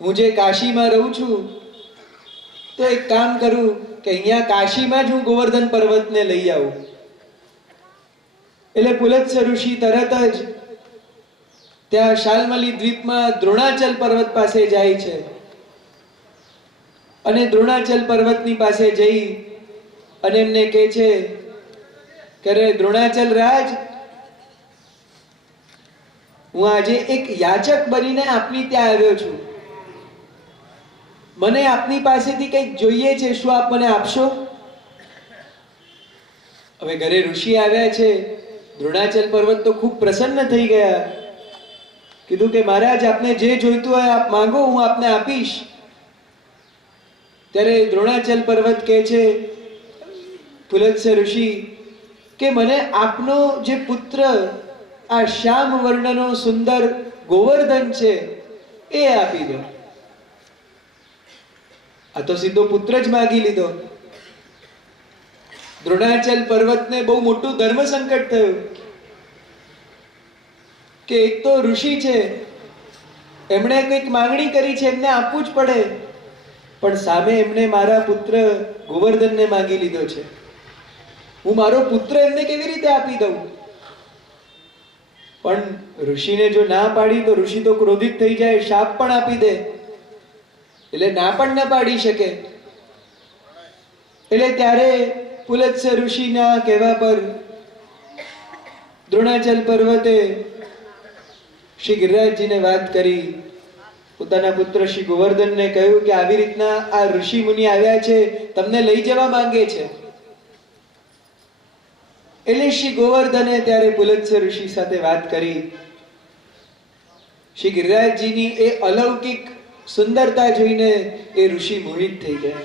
હું જે કાશીમાં રહું છું તો એક કામ કરું કે અહીંયા કાશીમાં જ હું ગોવર્ધન પર્વતને લઈ આવું. એટલે પુલત્સ્ય ઋષિ તરત જ ત્યાં શાલ્મલી દ્વીપમાં દ્રોણાચલ પર્વત પાસે જાય છે, અને દ્રોણાચલ પર્વતની પાસે જઈ અને એમને કહે છે કે રે દ્રોણાચલ રાજ, હું આજે એક યાચક બનીને આપની ત્યાં આવ્યો છું. મને આપની પાસેથી કંઈક જોઈએ છે, શું આપ મને આપશો? હવે ઘરે ઋષિ આવ્યા છે. દ્રોણાચલ પર્વત તો ખૂબ પ્રસન્ન થઈ ગયા. કીધું કે મહારાજ, આપને જે જોઈતું હોય આપ માંગો, હું આપને આપીશ. ત્યારે દ્રોણાચલ પર્વત કહે છે પુલત્સ્ય ઋષિ કે મને આપનો જે પુત્ર આ શ્યામ વર્ણનો સુંદર ગોવર્ધન છે એ આપી દો. આ તો સીધો પુત્ર જ માગી લીધો. દ્રોણાચલ પર્વતને બહુ મોટું ધર્મ સંકટ થયું કે એક તો ઋષિ છે, એમણે કંઈક માંગણી કરી છે, એમને આપવું જ પડે, પણ સામે એમણે મારા પુત્ર ગોવર્ધનને માંગી લીધો છે. હું મારો પુત્ર એમને કેવી રીતે આપી દઉં? પણ ઋષિને જો ના પાડી તો ઋષિ તો ક્રોધિત થઈ જાય, શાપ પણ આપી દે, એટલે ના પણ ન પાડી શકે. એટલે ત્યારે પુલત્સ્ય ઋષિના કહેવા પર દ્રોણાચલ પર્વતે શ્રી ગિરિરાજજીને વાત કરી. પોતાના પુત્ર શ્રી ગોવર્ધનને કહ્યું કે આવી રીતના આ ઋષિ મુનિ આવ્યા છે, તમને લઈ જવા માંગે છે. એટલે શ્રી ગોવર્ધને ત્યારે પુલત્સ્ય ઋષિ સાથે વાત કરી. શ્રી ગિરિરાજજીની એ અલૌકિક સુંદરતા જોઈને એ ઋષિ મોહિત થઈ ગયા.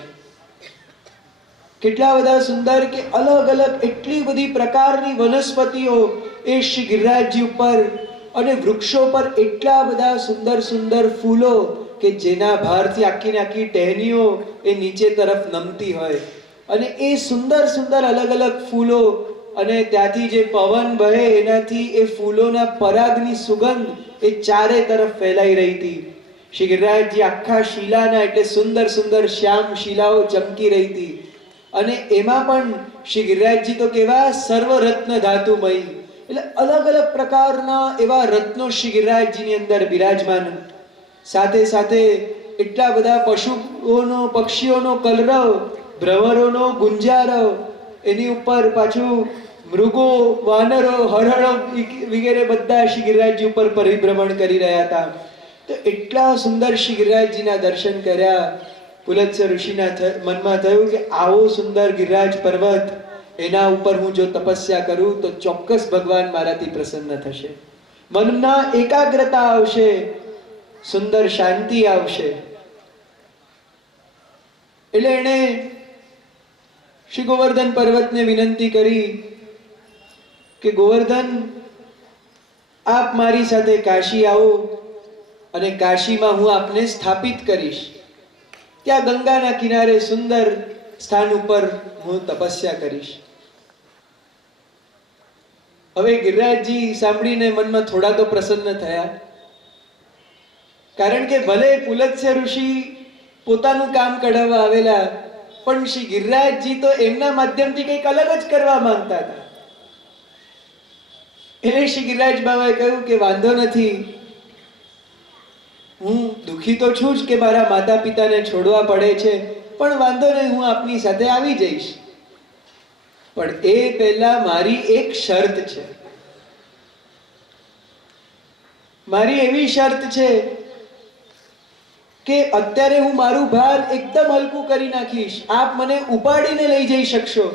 કેટલા બધા સુંદર કે અલગ અલગ એટલી બધી પ્રકારની વનસ્પતિઓ એ શ્રી ગિરિરાજજી ઉપર અને વૃક્ષો પર એટલા બધા સુંદર સુંદર ફૂલો કે જેના ભારથી આખી આખી ટહેનીઓ એ નીચે તરફ નમતી હોય, અને એ સુંદર સુંદર અલગ અલગ ફૂલો, અને ત્યાંથી જે પવન વહે એનાથી એ ફૂલોના પરાગની સુગંધ એ ચારે તરફ ફેલાઈ રહી હતી. શ્રી ગિરિરાજજી આખા શિલાના એટલે સુંદર સુંદર શ્યામ શિલાઓ ચમકી રહી હતી, અને એમાં પણ શ્રી ગિરિરાજજી તો કેવા સર્વરત્ન ધાતુમય, એટલે અલગ અલગ પ્રકારના એવા રત્નો શ્રી ગિરિરાજજીની અંદર બિરાજમાન. સાથે સાથે એટલા બધા પશુઓનો પક્ષીઓનો કલરવ, ભ્રમરોનો ગુંજારવ, એની ઉપર પાછું મૃગો, વાનરો, હરણો વગેરે બધા શ્રી ગિરિરાજજી ઉપર પરિભ્રમણ કરી રહ્યા હતા. તો એટલા સુંદર શ્રી ગિરિરાજજીના દર્શન કર્યા. પુલત્સ્ય ઋષિના મનમાં થયું કે આવો સુંદર ગિરિરાજ પર્વત, એના ઉપર હું જો તપસ્યા કરું તો ચોક્કસ ભગવાન મારાથી પ્રસન્ન થશે, મનમાં એકાગ્રતા આવશે, સુંદર શાંતિ આવશે. એટલે એણે શ્રી ગોવર્ધન પર્વતને વિનંતી કરી કે ગોવર્ધન, આપ મારી સાથે કાશી આવો, અને કાશીમાં હું આપને સ્થાપિત કરીશ. ત્યાં ગંગાના કિનારે સુંદર સ્થાન ઉપર હું તપસ્યા કરીશ. હવે ગિરિરાજજી સાંભળીને મનમાં થોડા તો પ્રસન્ન થયા, કારણ કે ભલે પુલત્સ્ય ઋષિ પોતાનું કામ કઢાવવા આવેલા, પણ શ્રી ગિરિરાજજી તો એમના માધ્યમથી કંઈક અલગ જ કરવા માંગતા હતા. એટલે શ્રી ગિરિરાજ બાબાએ કહ્યું કે વાંધો નથી, હું દુઃખી તો છું જ કે મારા માતા પિતાને છોડવા પડે છે, પણ વાંધો નહીં, હું આપની સાથે આવી જઈશ. પણ એ પહેલા મારી એક શરત છે. મારી એવી શરત છે કે અત્યારે હું મારું ભાર એકદમ હલકું કરી નાખીશ, આપ મને ઉપાડીને લઈ જઈ શકશો,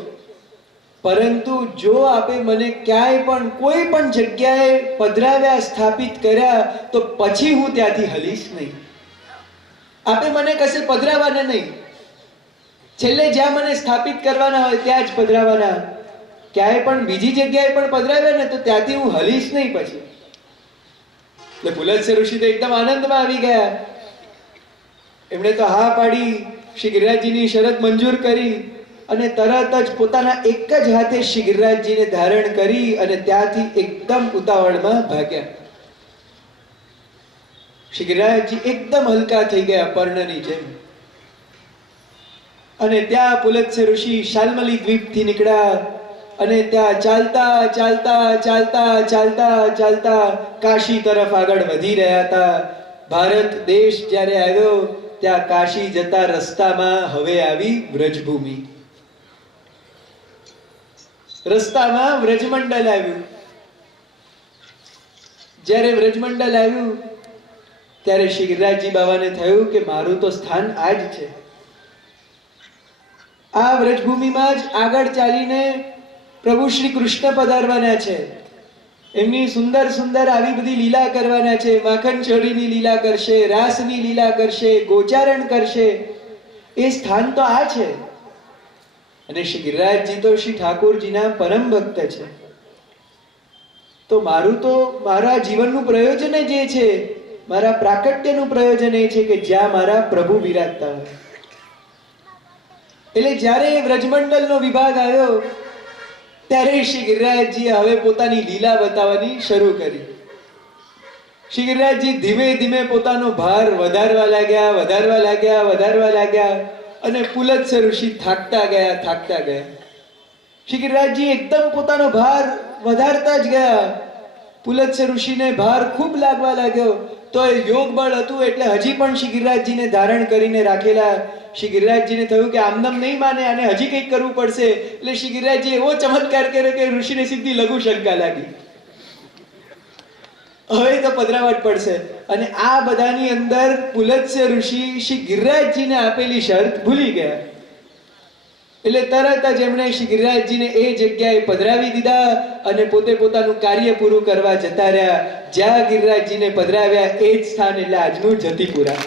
પરંતુ જો આપે મને ક્યાંય પણ કોઈ પણ જગ્યાએ પધરાવ્યા, સ્થાપિત કર્યા, તો પછી હું ત્યાંથી હલીશ નહીં. આપે મને કશે પધરાવાના નહીં, છેલ્લે જ્યાં મને સ્થાપિત કરવાના હોય ત્યાં જ પધરાવાના. ક્યાંય પણ બીજી જગ્યાએ પણ પધરાવ્યા ને તો ત્યાંથી હું હલીશ નહીં પછી. એટલે પુલત્સ્ય ઋષિ તો એકદમ આનંદમાં આવી ગયા. એમણે તો હા પાડી, શ્રી ગિરિરાજજીની શરત મંજૂર કરી અને તરત જ પોતાના એક જ હાથે શ્રી ગિરિરાજજીને ધારણ કરી અને ત્યાંથી એકદમ ઉતાવળમાં ભાગ્યા. શ્રી ગિરિરાજજી એકદમ હલકા થઈ ગયા પર્ણની જેમ. અને ત્યાં પુલત્સ્ય ઋષિ શાલ્મલી દ્વીપથી નીકળ્યા અને ત્યાં ચાલતા ચાલતા ચાલતા ચાલતા ચાલતા કાશી તરફ આગળ વધી રહ્યા હતા. ભારત દેશ જ્યારે આવ્યો ત્યાં કાશી જતા રસ્તામાં હવે આવી વ્રજભૂમિ. રસ્તામાં વ્રજમંડળ આવ્યું. જ્યારે વ્રજમંડળ આવ્યું ત્યારે શ્રી ગિરિરાજજી બાબાને થયું કે મારું તો સ્થાન આ જ છે. આ વ્રજભૂમિમાં જ આગળ ચાલીને પ્રભુ શ્રી કૃષ્ણ પધારવાના છે. એમની સુંદર સુંદર આવી બધી લીલા કરવાના છે. માખણ ચોરીની લીલા કરશે, રાસની લીલા કરશે, ગોચારણ કરશે. એ સ્થાન તો આ છે. અને શ્રી ગિરિરાજજી તો શ્રી ઠાકોરજીના પરમ ભક્ત છે. તો મારું તો મારા જીવનનું પ્રયોજન જે છે, મારા પ્રાકટ્યનું પ્રયોજન એ છે કે જ્યાં મારા પ્રભુ બિરાજતા હોય. એટલે જ્યારે વ્રજમંડળનો વિભાગ આવ્યો ત્યારે શ્રી ગિરિરાજજીએ હવે પોતાની લીલા બતાવવાની શરૂ કરી. શ્રી ગિરિરાજજી ધીમે ધીમે પોતાનો ભાર વધારવા લાગ્યા, વધારવા લાગ્યા, વધારવા લાગ્યા અને પુલત્સ્ય ઋષિ થાકતા ગયા, થાકતા ગયા. શ્રી ગિરિરાજજી એકદમ પોતાનો ભાર વધારતા જ ગયા. પુલત્સ્ય ઋષિને ભાર ખૂબ લાગવા લાગ્યો. તો એ યોગ બળ હતું એટલે હજી પણ શ્રી ગિરિરાજજીને ધારણ કરીને રાખેલા. શ્રી ગિરિરાજજીને થયું કે આમનામ નહીં માને, અને હજી કંઈક કરવું પડશે. એટલે શ્રી ગિરિરાજજી એવો ચમત્કાર કર્યો કે ઋષિને સીધી લઘુ શંકા લાગી, હવે તો પધરાવટ પડશે. અને આ બધાની અંદર પુલત્સ્ય ઋષિ શ્રી ગિરિરાજજીને આપેલી શરત ભૂલી ગયા. એટલે તરત જ એમણે શ્રી ગિરિરાજજીને એ જગ્યાએ પધરાવી દીધા અને પોતે પોતાનું કાર્ય પૂરું કરવા જતા રહ્યા. જ્યાં ગિરિરાજજીને પધરાવ્યા એ જ સ્થાન એટલે આજનું જતીપુરા.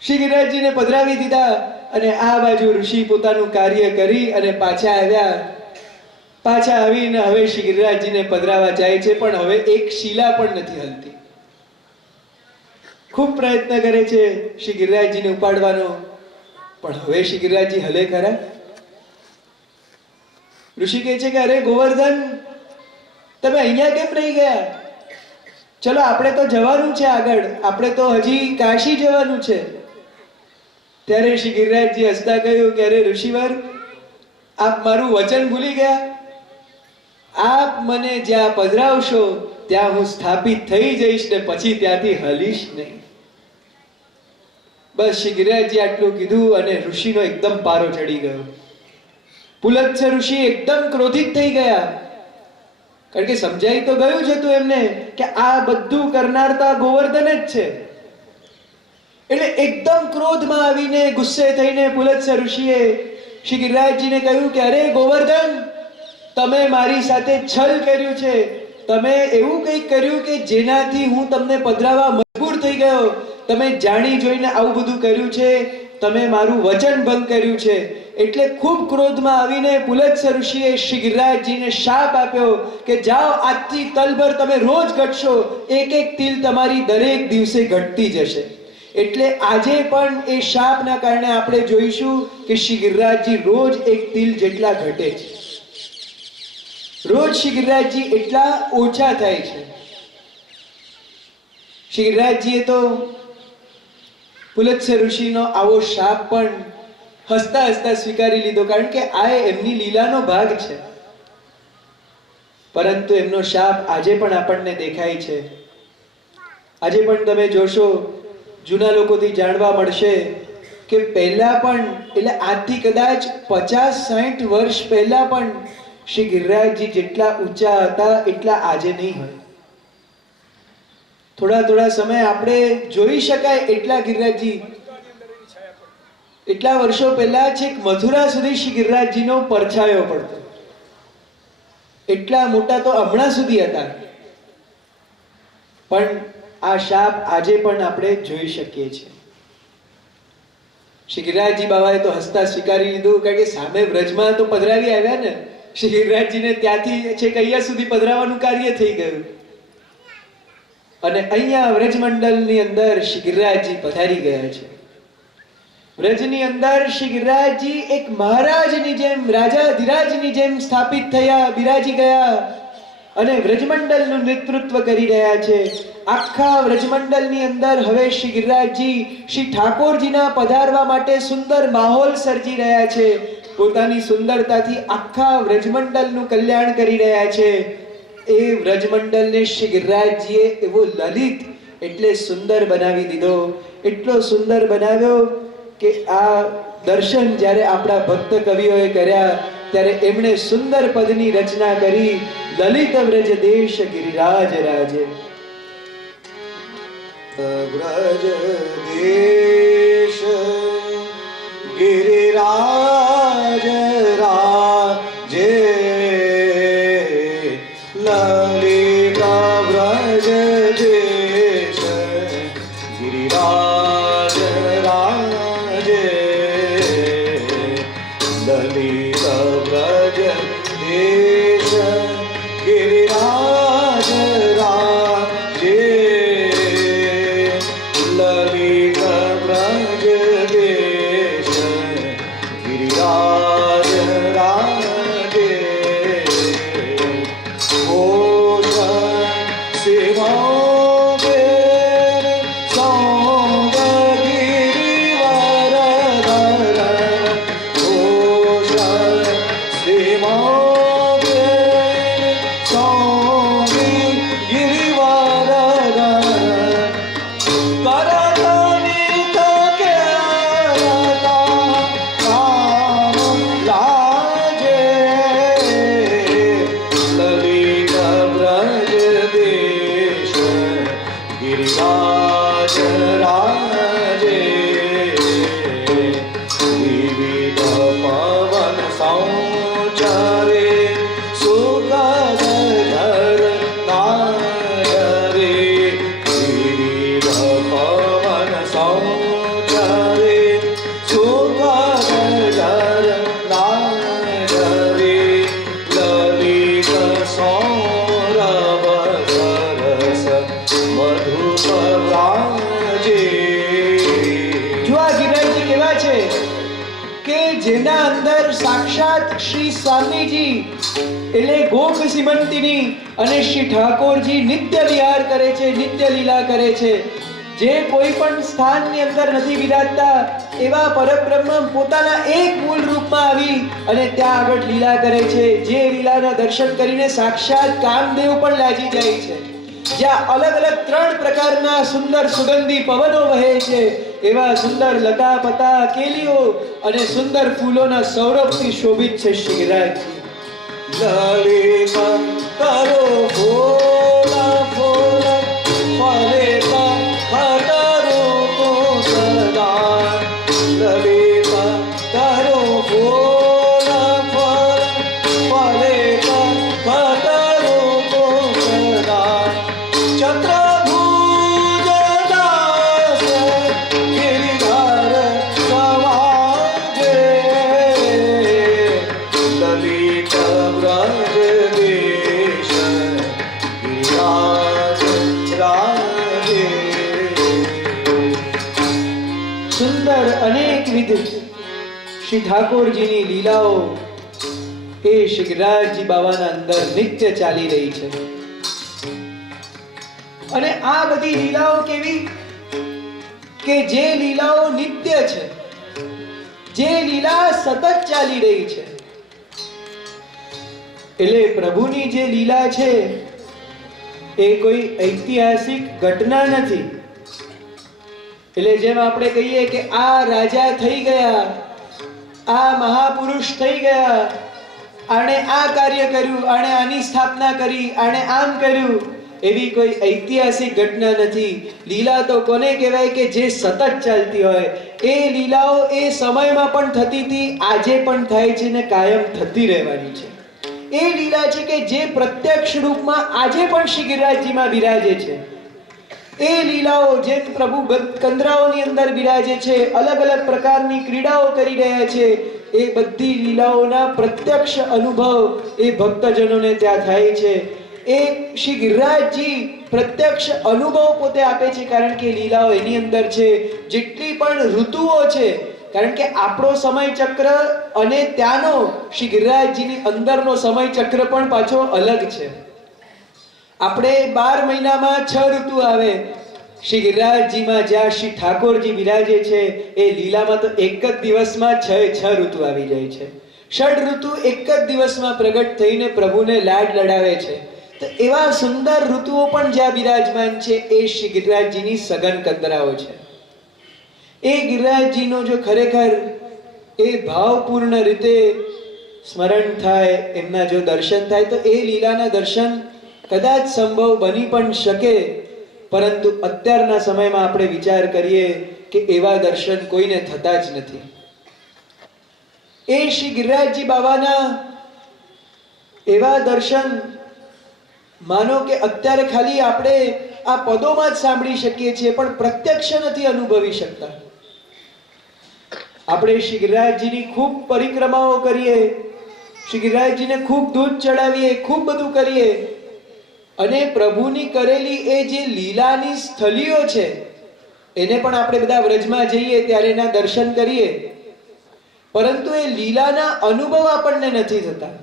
શ્રી ગિરિરાજજીને પધરાવી દીધા અને આ બાજુ ઋષિ પોતાનું કાર્ય કરી અને પાછા આવ્યા. પાછા આવીને હવે શ્રી ગિરિરાજજીને પધરાવા જાય છે, પણ હવે એક શિલા પણ નથી હલતી. ખૂબ પ્રયત્ન કરે છે શ્રી ગિરિરાજજીને ઉપાડવાનો, પણ હવે શ્રી ગિરિરાજજી હલે ખરા? ઋષિ કહે છે કે અરે ગોવર્ધન, તમે અહીંયા કેમ રહી ગયા? ચલો આપણે તો જવાનું છે આગળ, આપણે તો હજી કાશી જવાનું છે. ત્યારે શ્રી ગિરિરાજજી હસતા કહ્યું કે અરે ઋષિવર, આપ મારું વચન ભૂલી ગયા. આપ મને જ્યાં પધરાવશો ત્યાં હું સ્થાપિત થઈ જઈશ ને પછી ત્યાંથી હલીશ નહીં. બસ શ્રી ગિરિરાજજી આટલું કીધું અને ઋષિનો એકદમ પારો ચડી ગયો. પુલત્સ્ય ઋષિ એકદમ ક્રોધિત થઈ ગયા, કારણ કે સમજાઈ તો ગયું જ હતું એમને કે આ બધું કરનાર તો આ ગોવર્ધન જ છે. એટલે એકદમ ક્રોધમાં આવીને ગુસ્સે થઈને પુલત્સ્ય ઋષિએ શ્રી ગિરિરાજજીને કહ્યું કે અરે ગોવર્ધન, તમે મારી સાથે છલ કર્યું છે. તમે એવું કંઈક કર્યું કે જેનાથી હું તમને પધરાવા મજબૂર થઈ ગયો. તમે જાણી જોઈને આવું બધું કર્યું છે. તમે મારું વચન ભંગ કર્યું છે. એટલે ખૂબ ક્રોધમાં આવીને પુલત્સ્ય ઋષિએ શ્રી ગિરિરાજજીને શાપ આપ્યો કે જાઓ, આજથી તલભર તમે રોજ ઘટશો, એક એક તિલ તમારી દરેક દિવસે ઘટતી જશે. એટલે આજે પણ એ શાપના કારણે આપણે જોઈશું કે શ્રી ગિરિરાજજી રોજ એક તિલ જેટલા ઘટે છે. રોજ શ્રી ગિરિરાજજી એટલા ઓછા થાય છે. શ્રી ગિરિરાજજીએ તો પુલત્સ્ય ઋષિનો આવો શાપ પણ હસતા હસતા સ્વીકારી લીધો, કારણ કે આ એમની લીલાનો ભાગ છે. પરંતુ એમનો શાપ આજે પણ આપણને દેખાય છે. આજે પણ તમે જોશો, જૂના લોકોથી જાણવા મળશે કે પહેલા પણ, એટલે આજથી કદાચ 50-60 વર્ષ પહેલા પણ શ્રી ગિરિરાજજી જેટલા ઊંચા હતા એટલા આજે નહીં હોય. થોડા થોડા સમય આપણે જોઈ શકાય એટલા ગિરિરાજજી, એટલા વર્ષો પહેલા છેક મથુરા સુધી શ્રી ગિરિરાજજીનો પરછાયો પડતો. એટલા મોટા તો હમણાં સુધી હતા, પણ આ શાપ આજે પણ આપણે જોઈ શકીએ છીએ. શ્રી ગિરિરાજજી બાબાએ તો હસતા સ્વીકારી લીધું, કારણ કે સામે વ્રજમાં તો પધરાવી આવ્યા ને, શ્રી ગિરિરાજજીને ત્યાંથી છેક અહીંયા સુધી પધરાવાનું કાર્ય થઈ ગયું. અને અહીંયા વ્રજમંડળની અંદર શ્રી ગિરિરાજજી પધારી ગયા છે. વ્રજની અંદર શ્રી ગિરિરાજજી એક મહારાજની જેમ, રાજાધિરાજની જેમ સ્થાપિત થયા, બિરાજી ગયા અને વ્રજમંડળનું નેતૃત્વ કરી રહ્યા છે. આખા વ્રજમંડળની અંદર હવે શ્રી ગિરિરાજજી શ્રી ઠાકોરજીના પધારવા માટે સુંદર માહોલ સર્જી રહ્યા છે. પોતાની સુંદરતાથી આખા વ્રજમંડળનું કલ્યાણ કરી રહ્યા છે. એ વ્રજમંડળને શ્રી ગિરિરાજજીએ એવો લલિત એટલે સુંદર બનાવી દીધો, એટલો સુંદર બનાવ્યો કે આ દર્શન જ્યારે આપણા ભક્ત કવિઓએ કર્યા ત્યારે એમણે સુંદર પદની રચના કરી, લલિત વ્રજ દેશ ગિરિરાજ રાજે. વ્રજ દેશ ગિરિરાજ રાજે, લલિત વ્રજ દેશ ગિરિરાજ રાજે, લલિત વ્રજ દેશ ગિરિરાજ રાજે, લલિત વ્રજ દેશ ગિરિરાજ રાજે, ઘોષ સેવા બેન સૌગ ગિરિવર ધર, ઘોષ સેવા બેન સૌગ ગિરિવર ધર, કરધનિત કેરતા કામ લાજે, લલિત વ્રજ દેશ ગિરિરાજ રાજે, વિવિધ પવન સંચરે સુગંધ ધર નાયરે, વિવિધ પવન સંચરે સુગંધ ધર નાયરે, લલિત સૌરભ સરસ મધુપ વ્રાજે. જો આ ગિરિરાજજી કેવા છે કે જેના અંદર સાક્ષાત શ્રી સ્વામીજી એટલે ગોપ સિમંતિની અને શ્રી ઠાકોરજી નિત્ય વિહાર કરે છે, નિત્ય લીલા કરે છે. જે કોઈ પણ સ્થાનની અંદર નથી વિરાજતા એવા પરબ્રહ્મ પોતાના એક મૂળ રૂપમાં આવી અને ત્યાં આગળ લીલા કરે છે. જે લીલાના દર્શન કરીને સાક્ષાત કામદેવ પણ લાજી જાય છે. જ્યાં અલગ અલગ 3 પ્રકારના સુંદર સુગંધી પવનો વહે છે, એવા સુંદર લતા પતા કેલીઓ અને સુંદર ફૂલોના સૌરભથી શોભિત છે શ્રી ગિરિરાજજી. લલિત કરો ફૂલ ફૂલ ફલે ખતરો તો સદા, લલિત કરો ફૂલ ફૂલ ફલે ખતરો તો સદા, ચંદ્રભુજ દાસ ગિરિધર સવાજે, લલિત વ્રજ દેશ ગિરિરાજ રાજે. સુંદર અનેકવિધ શ્રી ઠાકોરજીની લીલાઓ એ શ્રી ગિરિરાજજી બાબાના અંદર નિત્ય ચાલી રહી છે. અને આ બધી લીલાઓ કેવી કે જે લીલાઓ નિત્ય છે, જે લીલા સતત ચાલી રહી છે. એટલે પ્રભુની જે લીલા છે એ કોઈ ઐતિહાસિક ઘટના નથી. એટલે જેમ આપણે કહીએ કે આ રાજા થઈ ગયા, આ મહાપુરુષ થઈ ગયા, આણે આ કાર્ય કર્યું, આણે આની સ્થાપના કરી, આણે આમ કર્યું, એવી કોઈ ઐતિહાસિક ઘટના નથી. લીલા તો કોને કહેવાય કે જે સતત ચાલતી હોય. એ લીલાઓ એ સમયમાં પણ થતી હતી, આજે પણ થાય છે ને કાયમ થતી રહેવાની છે. એ લીલા છે કે જે પ્રત્યક્ષ રૂપમાં આજે પણ શ્રી ગિરિરાજજીમાં બિરાજે છે. એ લીલાઓ જેમ પ્રભુ કંદરાઓની અંદર બિરાજે છે, અલગ અલગ પ્રકારની ક્રીડાઓ કરી રહ્યા છે, એ બધી લીલાઓના પ્રત્યક્ષ અનુભવ એ ભક્તજનોને ત્યાં થાય છે. એ શ્રી ગિરિરાજજી પ્રત્યક્ષ અનુભવ પોતે આપે છે, કારણ કે લીલાઓ એની અંદર છે. જેટલી પણ ઋતુઓ છે, કારણ કે આપણો સમય ચક્ર અને ત્યાંનો શ્રી ગિરિરાજજીની અંદરનો સમય ચક્ર પણ પાછો અલગ છે. આપણે 12 મહિનામાં 6 ઋતુ આવે. શ્રી ગિરિરાજજીમાં જ્યાં શ્રી ઠાકોરજી બિરાજે છે એ લીલામાં તો એક જ દિવસમાં 6 ઋતુ આવી જાય છે. ષડ ઋતુ એક જ દિવસમાં પ્રગટ થઈને પ્રભુને લાડ લડાવે છે. તો એવા સુંદર ઋતુઓ પણ જ્યાં બિરાજમાન છે એ શ્રી ગિરિરાજજીની સઘન કંદરાઓ છે. એ ગિરિરાજજીનો જો ખરેખર એ ભાવપૂર્ણ રીતે સ્મરણ થાય, એમના જો દર્શન થાય, તો એ લીલાના દર્શન કદાચ સંભવ બની પણ શકે. પરંતુ અત્યારના સમયમાં આપણે વિચાર કરીએ કે એવા દર્શન કોઈને થતા જ નથી. એ શ્રી ગિરિરાજજી બાબાના એવા દર્શન માનો કે અત્યારે ખાલી આપણે આ પદોમાં જ સાંભળી શકીએ છીએ, પણ પ્રત્યક્ષ નથી અનુભવી શકતા. આપણે શ્રી ગિરિરાજજીની ખૂબ પરિક્રમાઓ કરીએ, શ્રી ગિરિરાજજીને ખૂબ દૂધ ચડાવીએ, ખૂબ બધું કરીએ, અને પ્રભુની કરેલી એ જે લીલાની સ્થળીઓ છે એને પણ આપણે બધા વ્રજમાં જઈએ ત્યારે એના દર્શન કરીએ, પરંતુ એ લીલાના અનુભવ આપણને નથી થતા.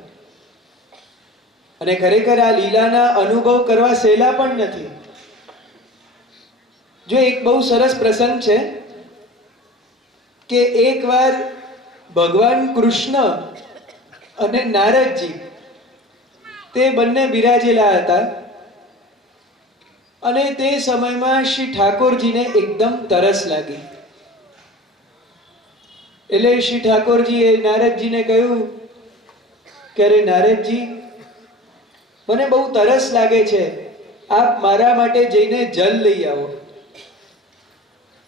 અને ખરેખર આ લીલાના અનુભવ કરવા સહેલા પણ નથી. જો એક બહુ સરસ પ્રસંગ છે કે એકવાર ભગવાન કૃષ્ણ અને નારદજી તે બંને બિરાજેલા હતા, અને તે સમયમાં શ્રી ઠાકોરજીને એકદમ તરસ લાગી. એટલે શ્રી ઠાકોરજીએ નારદજીને કહ્યું કે અરે નારદજી, મને બહુ તરસ લાગે છે, આપ મારા માટે જઈને જલ લઈ આવો.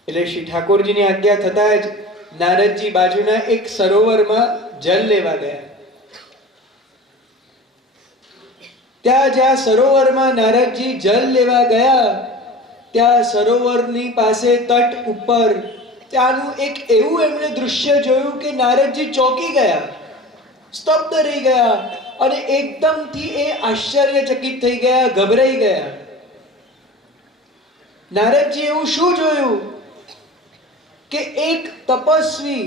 એટલે શ્રી ઠાકોરજીની આજ્ઞા થતાં જ નારદજી બાજુના એક સરોવરમાં જલ લેવા ગયા. ત્યાં જ્યાં સરોવરમાં નારદજી જલ લેવા ગયા, ત્યાં સરોવરની પાસે તટ ઉપર ત્યાંનું એક એવું એમણે દૃશ્ય જોયું કે નારદજી ચોંકી ગયા, સ્તબ્ધ રહી ગયા, અને એકદમથી એ આશ્ચર્યચકિત થઈ ગયા, ગભરાઈ ગયા. નારદજી એવું શું જોયું કે એક તપસ્વી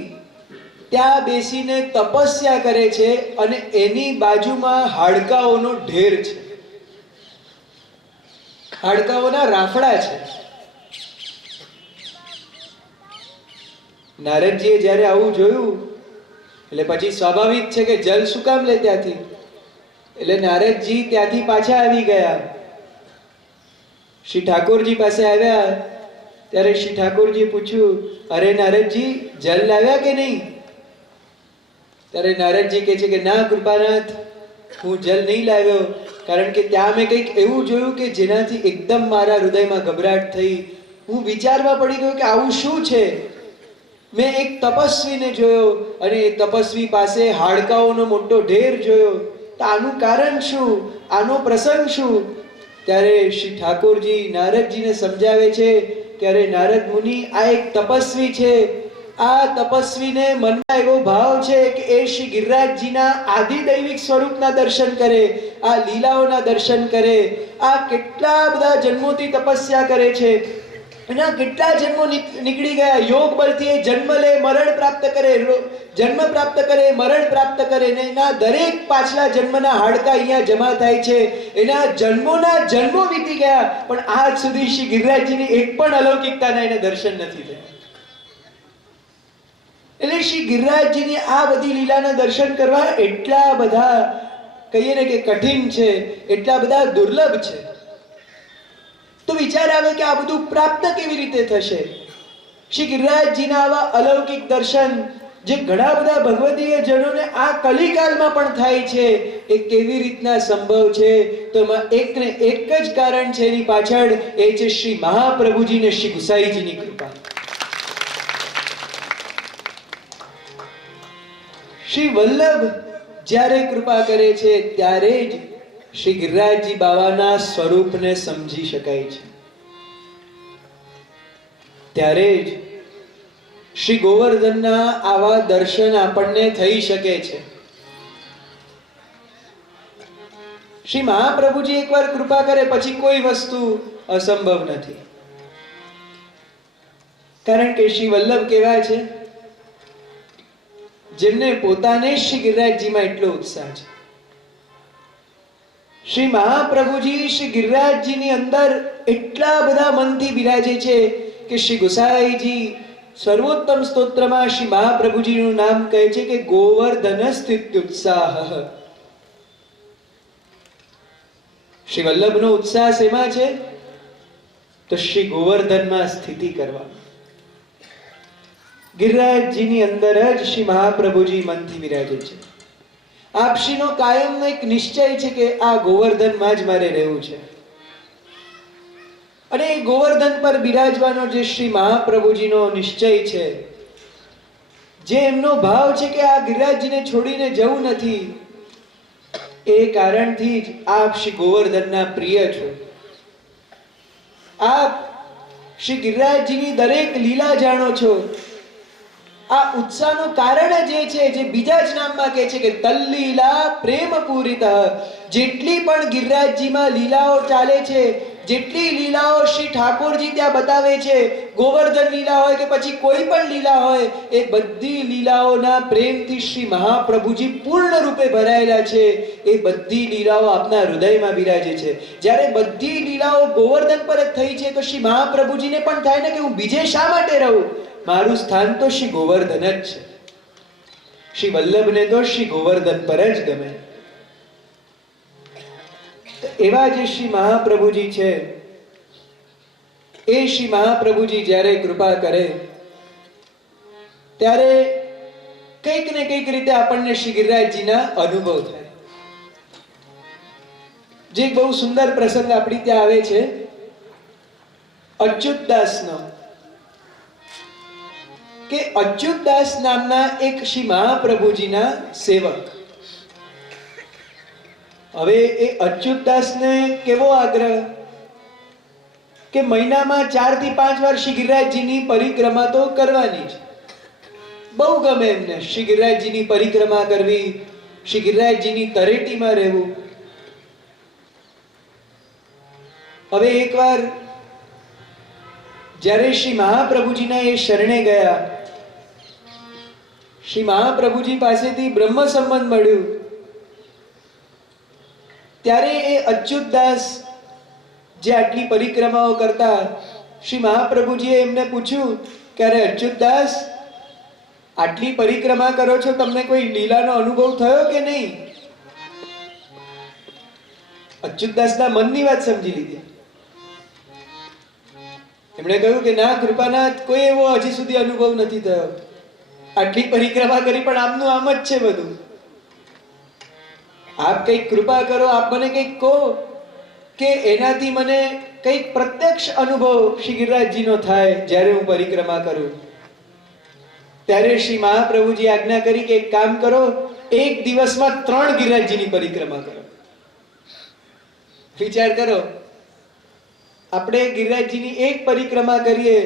ત્યાં બેસીને તપસ્યા કરે છે, અને એની બાજુમાં હાડકાઓનો ઢેર છે, હાડકાઓના રાફડા છે. નારદજીએ જ્યારે આવું જોયું એટલે પછી સ્વાભાવિક છે કે જલ શું કામ લે ત્યાંથી. એટલે નારદજી ત્યાંથી પાછા આવી ગયા, શ્રી ઠાકોરજી પાસે આવ્યા. ત્યારે શ્રી ઠાકોરજીએ પૂછ્યું, અરે નારદજી, જલ લાવ્યા કે નહીં? ત્યારે નારદજી કહે છે કે ના કૃપાનાથ, હું જલ નહીં લાવ્યો, કારણ કે ત્યાં મેં કંઈક એવું જોયું કે જેનાથી એકદમ મારા હૃદયમાં ગભરાટ થઈ. હું વિચારવા પડી ગયો કે આવું શું છે. મેં એક તપસ્વીને જોયો, અને એ તપસ્વી પાસે હાડકાઓનો મોટો ઢેર જોયો. તો આનું કારણ શું, આનો પ્રસંગ શું? ત્યારે શ્રી ઠાકોરજી નારદજીને સમજાવે છે કે અરે નારદ મુનિ, આ એક તપસ્વી છે. આ તપસ્વીને મનમાં એવો ભાવ છે કે એ શ્રી ગિરિરાજજીના આદિદૈવિક સ્વરૂપના દર્શન કરે, આ લીલાઓના દર્શન કરે. આ કેટલા બધા જન્મોથી તપસ્યા કરે છે, એના કેટલા જન્મો નીકળી ગયા. યોગ બળથી એ જન્મ લે, મરણ પ્રાપ્ત કરે, જન્મ પ્રાપ્ત કરે, મરણ પ્રાપ્ત કરે, ને એના દરેક પાછલા જન્મના હાડકા અહીંયા જમા થાય છે. એના જન્મોના જન્મો વીતી ગયા, પણ આજ સુધી શ્રી ગિરિરાજજીની એક પણ અલૌકિકતાના એને દર્શન નથી થયા. એટલે શ્રી ગિરિરાજજીની આ બધી લીલાના દર્શન કરવા એટલા બધા કહીએ ને કે કઠિન છે, એટલા બધા દુર્લભ છે. તો વિચાર આવે કે આ બધું પ્રાપ્ત કેવી રીતે થશે. શ્રી ગિરિરાજજીના આવા અલૌકિક દર્શન જે ઘણા બધા ભગવદીય જનોને આ કલિકાલમાં પણ થાય છે, એ કેવી રીતના સંભવ છે? તો એમાં એક ને એક જ કારણ છે એની પાછળ, એ છે શ્રી મહાપ્રભુજી ને શ્રી ગુસાઈજીની કૃપા. શ્રી વલ્લભ જ્યારે કૃપા કરે છે ત્યારે જ શ્રી ગિરિરાજજી બાવાના સ્વરૂપને સમજી શકાય છે. ત્યારે જ શ્રી ગોવર્ધનના આવા દર્શન આપણને થઈ શકે છે. શ્રી મહાપ્રભુજી એકવાર કૃપા કરે પછી કોઈ વસ્તુ અસંભવ નથી. કારણ કે શ્રી વલ્લભ કેવા છે, જેમને પોતાને શ્રી ગિરિરાજજીમાં એટલો ઉત્સાહ છે. શ્રી મહાપ્રભુજી શ્રી ગિરિરાજજીની અંદર એટલા બધા મનથી બિરાજે છે કે શ્રી ગુસાઈજી સર્વોત્તમ સ્તોત્રમાં શ્રી મહાપ્રભુજીનું નામ કહે છે કે ગોવર્ધન સ્થિત્યુત્સાહ. શ્રી વલ્લભનો ઉત્સાહ શેમાં છે? તો શ્રી ગોવર્ધનમાં સ્થિતિ કરવા. ગિરિરાજજીની અંદર જ શ્રી મહાપ્રભુજી મનથી બિરાજે છે. આપશ્રીનો કાયમનો એક નિશ્ચય છે કે આ ગોવર્ધનમાં જ મારે રહેવું છે. અને એ ગોવર્ધન પર બિરાજવાનો જે શ્રી મહાપ્રભુજીનો નિશ્ચય છે, જે એમનો ભાવ છે કે આ ગિરિરાજજીને છોડીને જવું નથી, એ કારણથી જ આપ શ્રી ગોવર્ધનના પ્રિય છો. આપ શ્રી ગિરિરાજજીની દરેક લીલા જાણો છો. આ ઉત્સાહનું કારણ જ એ છે, જે બીજા જ નામમાં કહે છે કે તલ્લીલા પ્રેમ પૂરિત. જેટલી પણ ગિરિરાજજીમાં લીલાઓ ચાલે છે, જેટલી લીલાઓ શ્રી ઠાકોરજી ત્યાં બતાવે છે, ગોવર્ધન લીલા હોય કે પછી કોઈ પણ લીલા હોય, એ બધી લીલાઓના પ્રેમથી શ્રી મહાપ્રભુજી પૂર્ણ રૂપે ભરાયેલા છે. એ બધી લીલાઓ આપના હૃદયમાં બિરાજે છે. જ્યારે બધી લીલાઓ ગોવર્ધન પર જ થઈ છે, તો શ્રી મહાપ્રભુજીને પણ થાય ને કે હું બીજે શા માટે રહું? મારું સ્થાન તો શ્રી ગોવર્ધન જ છે. શ્રી વલ્લભને તો શ્રી ગોવર્ધન પર જ ગમે. એવા જે શ્રી મહાપ્રભુજી છે, એ શ્રી મહાપ્રભુજી જ્યારે કૃપા કરે ત્યારે કંઈક ને કંઈક રીતે આપણને શ્રી ગિરિરાજજીના અનુભવ થાય. જે એક બહુ સુંદર પ્રસંગ આપણી ત્યાં આવે છે અચ્યુતદાસનો, કે અચ્યુતદાસ નામના એક શ્રી મહાપ્રભુજીના સેવક. હવે એ અચ્યુતદાસને કેવો આગ્રહ કે મહિનામાં 4 થી 5 વાર શ્રી ગિરિરાજજીની પરિક્રમા તો કરવાની જ. બહુ ગમે એમને શ્રી ગિરિરાજજીની પરિક્રમા કરવી, શ્રી ગિરિરાજજીની તરેટીમાં રહેવું. હવે એકવાર જ્યારે શ્રી મહાપ્રભુજીના એ શરણે ગયા, શ્રી મહાપ્રભુજી પાસેથી બ્રહ્મ સંબંધ મળ્યું, ત્યારે એ અચ્યુતદાસ જે આટલી પરિક્રમાઓ કરતા, શ્રી મહાપ્રભુજીએ એમને પૂછ્યું કે અરે અચ્યુતદાસ, આટલી પરિક્રમા કરો છો, તમને કોઈ લીલાનો અનુભવ થયો કે નહીં? અચ્યુતદાસના મનની વાત સમજી લીધી. એમણે કહ્યું કે ના કૃપાનાથ, કોઈ એવો હજી સુધી અનુભવ નથી થયો. આટલી પરિક્રમા કરી પણ આમનું આમ જ છે બધું. આપ કંઈક કૃપા કરો, આપ મને કંઈક કહો કે એનાથી મને કંઈક પ્રત્યક્ષ અનુભવ શ્રી ગિરિરાજજીનો થાય જ્યારે હું પરિક્રમા કરું. ત્યારે શ્રી મહાપ્રભુજી આજ્ઞા કરી કે એક કામ કરો, એક દિવસમાં 3 ગિરિરાજજીની પરિક્રમા કરો. વિચાર કરો, આપણે ગિરિરાજજીની એક પરિક્રમા કરીએ,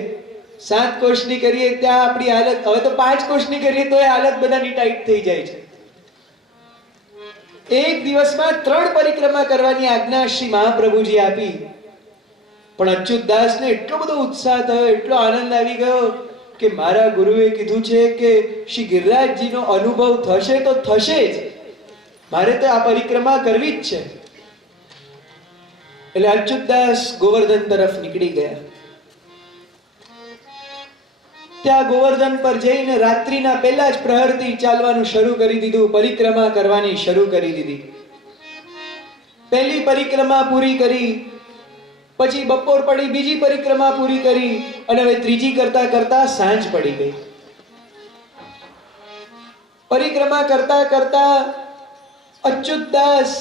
7 કોષની કરીએ, ત્યાં આપણી હાલત, હવે તો 5 કોષની કરીએ તો એ હાલત બધાની ટાઈટ થઈ જાય છે. એક દિવસમાં 3 પરિક્રમા કરવાની આજ્ઞા શ્રી મહાપ્રભુજી આપી. પણ અચ્યુતદાસને એટલો બધો ઉત્સાહ થયો, એટલો આનંદ આવી ગયો કે મારા ગુરુએ કીધું છે કે શ્રી ગિરિરાજજીનો અનુભવ થશે તો થશે જ, મારે તો આ પરિક્રમા કરવી જ છે. એટલે અચ્યુતદાસ ગોવર્ધન તરફ નીકળી ગયા. ત્યાં ગોવર્ધન પર જઈને રાત્રિના પહેલા જ પ્રહરથી ચાલવાનું શરૂ કરી દીધું, પરિક્રમા કરવાની શરૂ કરી દીધી. પહેલી પરિક્રમા પૂરી કરી, પછી બપોર પડી, બીજી પરિક્રમા પૂરી કરી, અને હવે ત્રીજી કરતા કરતા સાંજ પડી ગઈ. પરિક્રમા કરતા કરતા અચ્યુતદાસ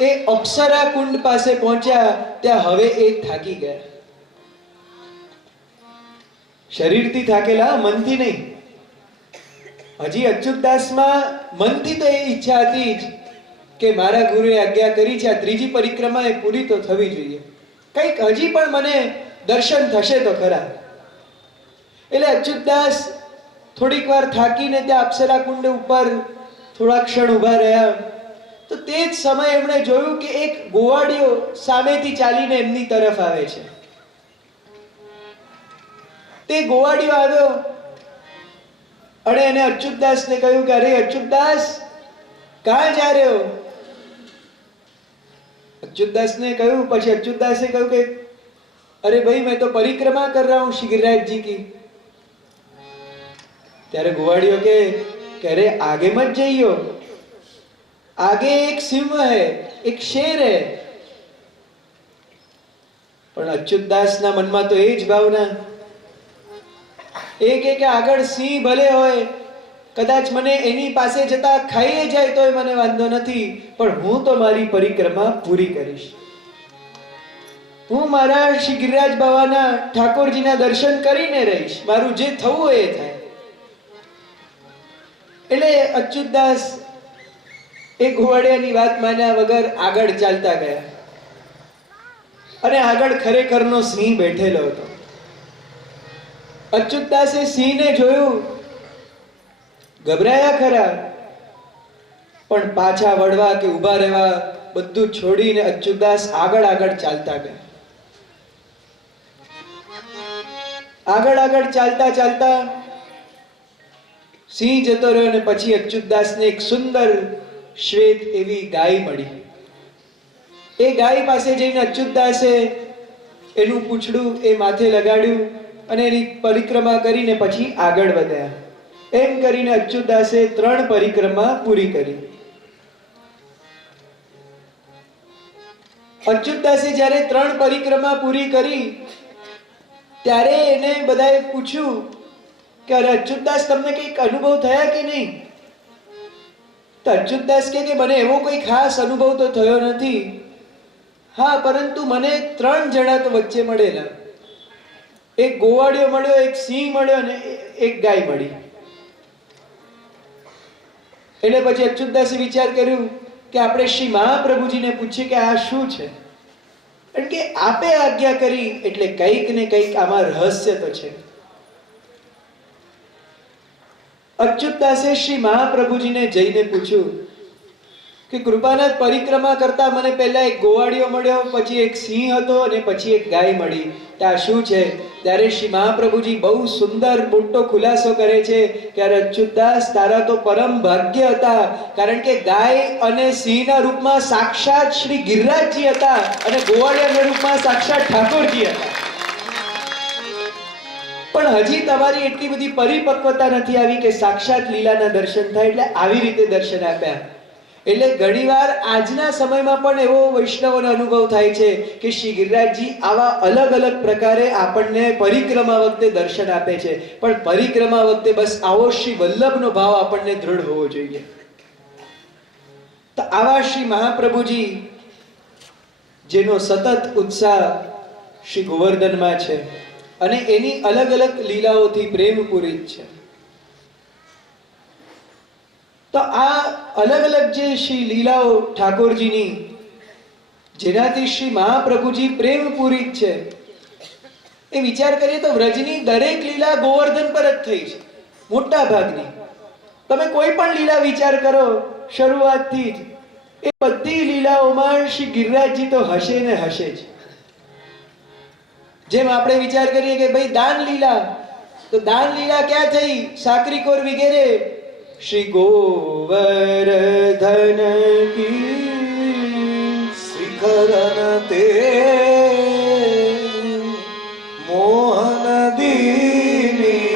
એ અપ્સરા કુંડ પાસે પહોંચ્યા. ત્યાં હવે એ થાકી ગયા. શરીરથી થાકેલા, મનથી નહીં. હજી અચ્યુતદાસમાં મનથી તો એ ઈચ્છા હતી જ કે મારા ગુરુએ આજ્ઞા કરી છે, આ ત્રીજી પરિક્રમા એ પૂરી તો થવી જોઈએ, કંઈક હજી પણ મને દર્શન થશે તો ખરા. એટલે અચ્યુતદાસ થોડીક વાર થાકીને ત્યાં અપ્સરા કુંડ ઉપર થોડા ક્ષણ ઊભા રહ્યા. તો તે જ સમયે એમણે જોયું કે એક ગોવાળિયો સામેથી ચાલીને એમની તરફ આવે છે. તે ગોવાળિયો આવ્યો અને એને અચ્યુતદાસને કહ્યું કે અરે અચ્યુતદાસ, કહાં જા રહે હો? अच्युतदासने કહ્યું. પછી अच्युतदासे કહ્યું કે अरे भाई मैं तो परिक्रमा कर रहा हूँ श्री गिरिराज जी की. ત્યારે ગોવાળિયો કે अरे आगे मत जाइयो, आगे एक सिंह है, एक शेर है. પણ અચ્યુતદાસના મનમાં તો એ જ ભાવના. એ કે આગળ સિંહ ભલે હોય, કદાચ મને એની પાસે જતા ખાઈએ જાય તોય મને વાંધો નથી, પણ હું તો મારી પરિક્રમા પૂરી કરીશ. હું મારા શ્રી ગિરિરાજ બાવાના ઠાકોરજીના દર્શન કરીને રહીશ, મારું જે થવું એ થાય. એટલે અચ્યુતદાસ એ ઘોડિયાની વાત માન્યા વગર આગળ ચાલતા ગયા. અને આગળ ખરેખરનો સિંહ બેઠેલો હતો. અચ્યુતદાસે સિંહને જોયું, ગભરાયા ખરા, પણ પાછા વળવા કે ઊભા રહેવા બધું છોડીને અચ્યુતદાસ આગળ આગળ ચાલતા ગયા. આગળ આગળ ચાલતા ચાલતા સિંહ જતો રહ્યો અને પછી અચ્યુતદાસને એક સુંદર શ્વેત એવી ગાય મળી. એ ગાય પાસે જઈને અચ્યુતદાસે એનું પૂંછડું એ માથે લગાડ્યું અને એની પરિક્રમા કરીને પછી આગળ વધ્યા. એમ કરીને અચ્યુતદાસે 3 પરિક્રમા પૂરી કરી. અચ્યુતદાસે જ્યારે 3 પરિક્રમા પૂરી કરી ત્યારે એને બધાએ પૂછ્યું કે અરે અચ્યુતદાસ, તમને કંઈક અનુભવ થયા કે નહીં? તો અચ્યુતદાસ કે મને એવો કોઈ ખાસ અનુભવ તો થયો નથી. હા, પરંતુ મને 3 જણા તો વચ્ચે મળેલા. એક ગોવાળિયો મળ્યો, એક સિંહ મળ્યો અને એક ગાય મળી. એટલે પછી અચ્યુતદાસે વિચાર કર્યું કે આપણે શ્રી મહાપ્રભુજીને પૂછીએ કે આ શું છે. કારણ કે આપે આજ્ઞા કરી એટલે કંઈક ને કંઈક આમાં રહસ્ય તો છે. અચ્યુતદાસે શ્રી મહાપ્રભુજીને જઈને પૂછ્યું કે કૃપાનાથ, પરિક્રમા કરતા મને પહેલા એક ગોવાળિયો મળ્યો, પછી એક સિંહ હતો અને પછી એક ગાય મળી, તો આ શું છે? ત્યારે શ્રી મહાપ્રભુજી બહુ સુંદર મોટો ખુલાસો કરે છે કે અરે અચ્યુતદાસ, તારા તો પરમ ભાગ્ય હતા, કારણ કે ગાય અને સિંહના રૂપમાં સાક્ષાત શ્રી ગિરિરાજજી હતા અને ગોવાળિયાના રૂપમાં સાક્ષાત ઠાકોરજી હતા. પણ હજી તમારી એટલી બધી પરિપક્વતા નથી આવી કે સાક્ષાત લીલાના દર્શન થાય, એટલે આવી રીતે દર્શન આપ્યા. એટલે ઘણીવાર આજના સમયમાં પણ એવો વૈષ્ણવોનો અનુભવ થાય છે કે શ્રી ગિરિરાજજી આવા અલગ અલગ પ્રકારે આપણને પરિક્રમા વખતે દર્શન આપે છે. પણ પરિક્રમા વખતે બસ આવો શ્રી વલ્લભનો ભાવ આપણને દૃઢ હોવો જોઈએ. તો આવા શ્રી મહાપ્રભુજી જેનો સતત ઉત્સાહ શ્રી ગોવર્ધનમાં છે અને એની અલગ અલગ લીલાઓથી પ્રેમ પૂરિત છે. તો આ અલગ અલગ જે શ્રી લીલાઓ ઠાકોરજીની, જેનાથી શ્રી મહાપ્રભુજી પ્રેમ પૂરિત છે, એ વિચાર કરીએ તો વ્રજની દરેક લીલા ગોવર્ધન પર જ થઈ છે, મોટા ભાગની. તમે કોઈ પણ લીલા વિચાર કરો શરૂઆતથી જ, એ બધી લીલાઓમાં શ્રી ગિરિરાજજી તો હશે ને હશે જ. જેમ આપણે વિચાર કરીએ કે ભાઈ દાન લીલા, તો દાન લીલા ક્યાં થઈ? સાકરીકોર વગેરે. શ્રી ગોવર્ધન કી શિખરન તે મોહન દીની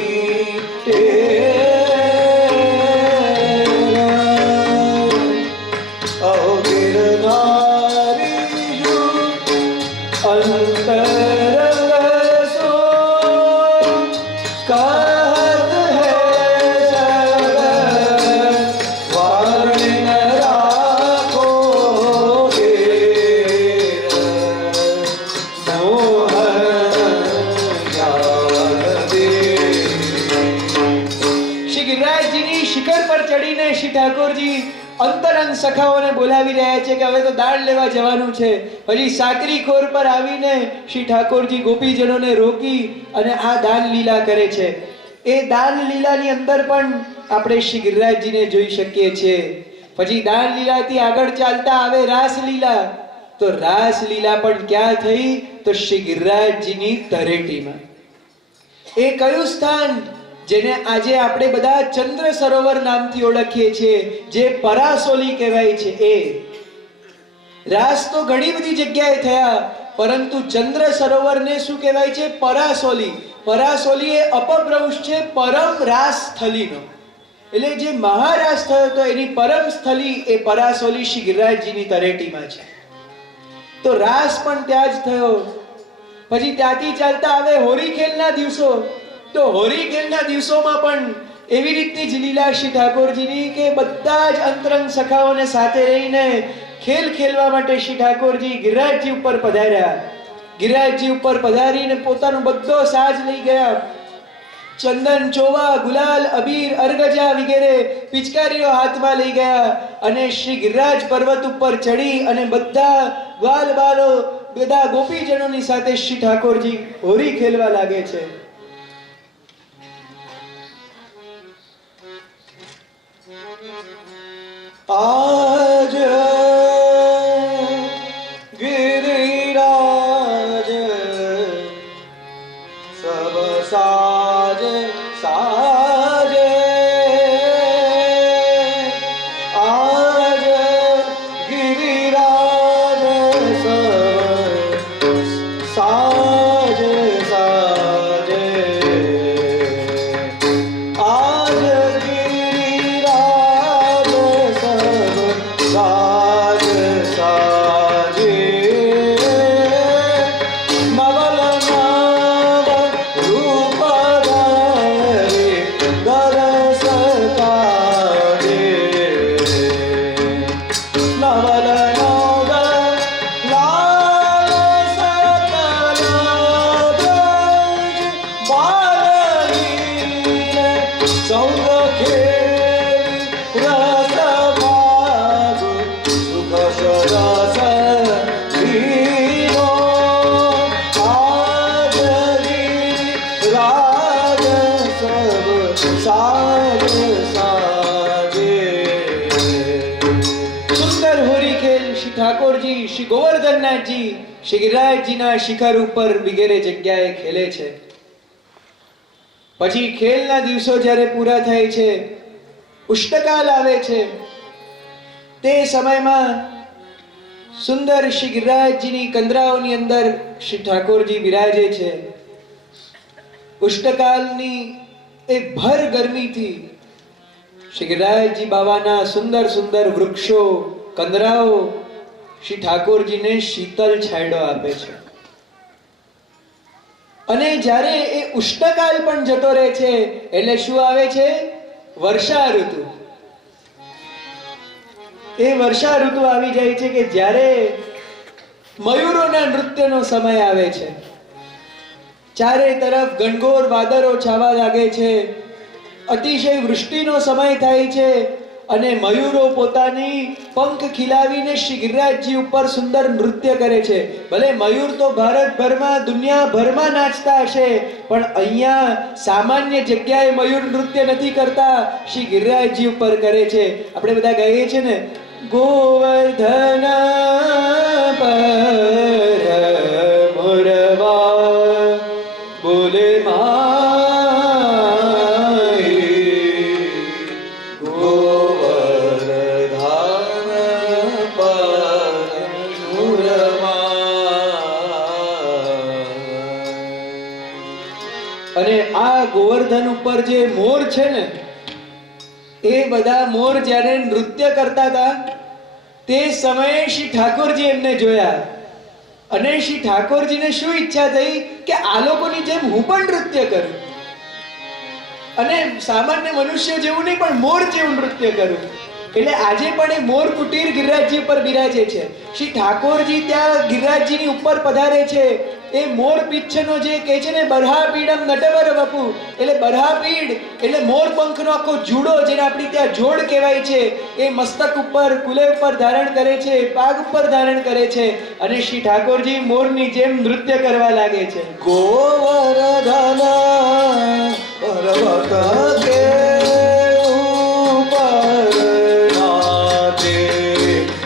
અગિરનારી અંતર સો કહત હૈ ચડીને શ્રી ઠાકોરજી અંતરંગ સખાઓને બોલાવી રહ્યા છે કે હવે તો દાન લેવા જવાનું છે. પછી સાકરી ખોર પર આવીને શ્રી ઠાકોરજી ગોપીજનોને રોકી અને આ દાન લીલા કરે છે. એ દાન લીલાની અંદર પણ આપણે શ્રી ગિરિરાજજીને જોઈ શકીએ છીએ. પછી દાન લીલાથી આગળ ચાલતા આવે રાસલીલા. તો રાસલીલા પણ ક્યાં થઈ? તો શ્રી ગિરિરાજજીની તરેટીમાં. એ કયું સ્થાન જેને આજે આપણે બધા ચંદ્ર સરોવર નામથી ઓળખીએ છીએ, જે પરાસોલી કહેવાય છે. એ રાસ તો ઘણી બધી જગ્યાએ થયા, પરંતુ ચંદ્ર સરોવરને શું કહેવાય છે? પરાસોલી. પરાસોલી એ અપભ્રંશ છે પરમ રાસ સ્થલીનો. એટલે જે મહારાસ થયો તો એની પરમ સ્થલી એ પરાસોલી શ્રી ગિરિરાજજીની તરેટીમાં છે. તો રાસ પણ ત્યાં જ થયો. પછી ત્યાંથી ચાલતા આવે હોળી ખેલના દિવસો. તો હોળી ખેલના દિવસોમાં પણ એવી રીતની જ લીલા શ્રી ઠાકોરજીની કે બધા જ અંતરંગ સખાઓને સાથે રહીને ખેલ ખેલવા માટે શ્રી ઠાકોરજી ગિરિરાજજી ઉપર પધાર્યા. ગિરિરાજજી ઉપર પધારીને પોતાનો બધો સાજ લઈ ગયા. ચંદન, ચોવા, ગુલાલ, અબીર, અરગજા વગેરે પિચકારીઓ હાથમાં લઈ ગયા અને શ્રી ગિરિરાજ પર્વત ઉપર ચડી અને બધા ગ્વાલ બાલો બધા ગોપીજનોની સાથે શ્રી ઠાકોરજી હોળી ખેલવા લાગે છે. આજ ગિરિરાજ સબ સાજ સાજે. આજ ગિરિરાજ સબ સાજ સાજે. આજ ગિરિરાજ સબ સાજ સાજે. નવલ નવ રૂપ ધરે દરસ કાજે. નવલ નવ લાલ સકલ બ્રજ બાલલીલે સૌગ ખેલી રસ ભાગ સુખ સરસ લીલો. આજ ગિરિરાજ સબ સાજ સાજે. સુંદર હોળી ખેલ શ્રી ઠાકોરજી શ્રી ગોવર્ધનનાથજી શ્રી ગિરિરાજજીના શિખર ઉપર વગેરે જગ્યાએ ખેલે છે. પછી ખેલના દિવસો જ્યારે પૂરા થાય છે, ઉષ્ટકાલ આવે છે. તે સમયમાં સુંદર શ્રી ગિરિરાજજીની કંદરાઓની અંદર શ્રી ઠાકોરજી બિરાજે છે. ઉષ્ટકાલની એ ભર ગરમીથી શ્રી ગિરિરાજજી બાવાના સુંદર સુંદર વૃક્ષો, કંદરાઓ શ્રી ઠાકોરજીને શીતલ છાંયડો આપે છે. અને જ્યારે એ ઉષ્ણકાલ પણ જતો રહે છે એટલે શું આવે છે? વર્ષા ઋતુ. એ વર્ષા ઋતુ આવી જાય છે કે જ્યારે મયુરોના નૃત્યનો સમય આવે છે. ચારે તરફ ઘનઘોર વાદળો છાવા લાગે છે. અતિશય વૃષ્ટિનો સમય થાય છે અને મયુરો પોતાની પંખ ખીલાવીને શ્રી ગિરિરાજજી ઉપર સુંદર નૃત્ય કરે છે. ભલે મયુર તો ભારતભરમાં દુનિયાભરમાં નાચતા હશે, પણ અહીંયા સામાન્ય જગ્યાએ મયુર નૃત્ય નથી કરતા, શ્રી ગિરિરાજજી ઉપર કરે છે. આપણે બધા કહીએ છીએ ને, ગોવર્ધન પર મોરવા બોલે અને આ ગોવર્ધન ઉપર જે મોર છે ને, એ બધા મોર જ્યારે નૃત્ય કરતા હતા તે સમયે શ્રી ઠાકોરજી એમને જોયા અને શ્રી ઠાકોરજીને શું ઈચ્છા થઈ કે આ લોકોની જેમ હું પણ નૃત્ય કરું અને સામાન્ય મનુષ્ય જેવું નહીં પણ મોર જેવું નૃત્ય કરું. એટલે આજે પણ એ મોર કુટીર ગિરિરાજજી ઉપર બિરાજે છે. શ્રી ઠાકોરજી ત્યાં ગિરિરાજજીની ઉપર પધારે છે એ મોર પીચ્છનો જે કહે છે ને બરહાપીડમ નટવર વપુ, એટલે બરહાપીડ એટલે મોર પંખનો આખો જુડો, જેને આપણી ત્યાં જોડ કહેવાય છે, એ મસ્તક ઉપર કુલે ઉપર ધારણ કરે છે, પાગ ઉપર ધારણ કરે છે અને શ્રી ઠાકોરજી મોરની જેમ નૃત્ય કરવા લાગે છે. ગોવર્ધન પર્વત કે ઉપર નાચે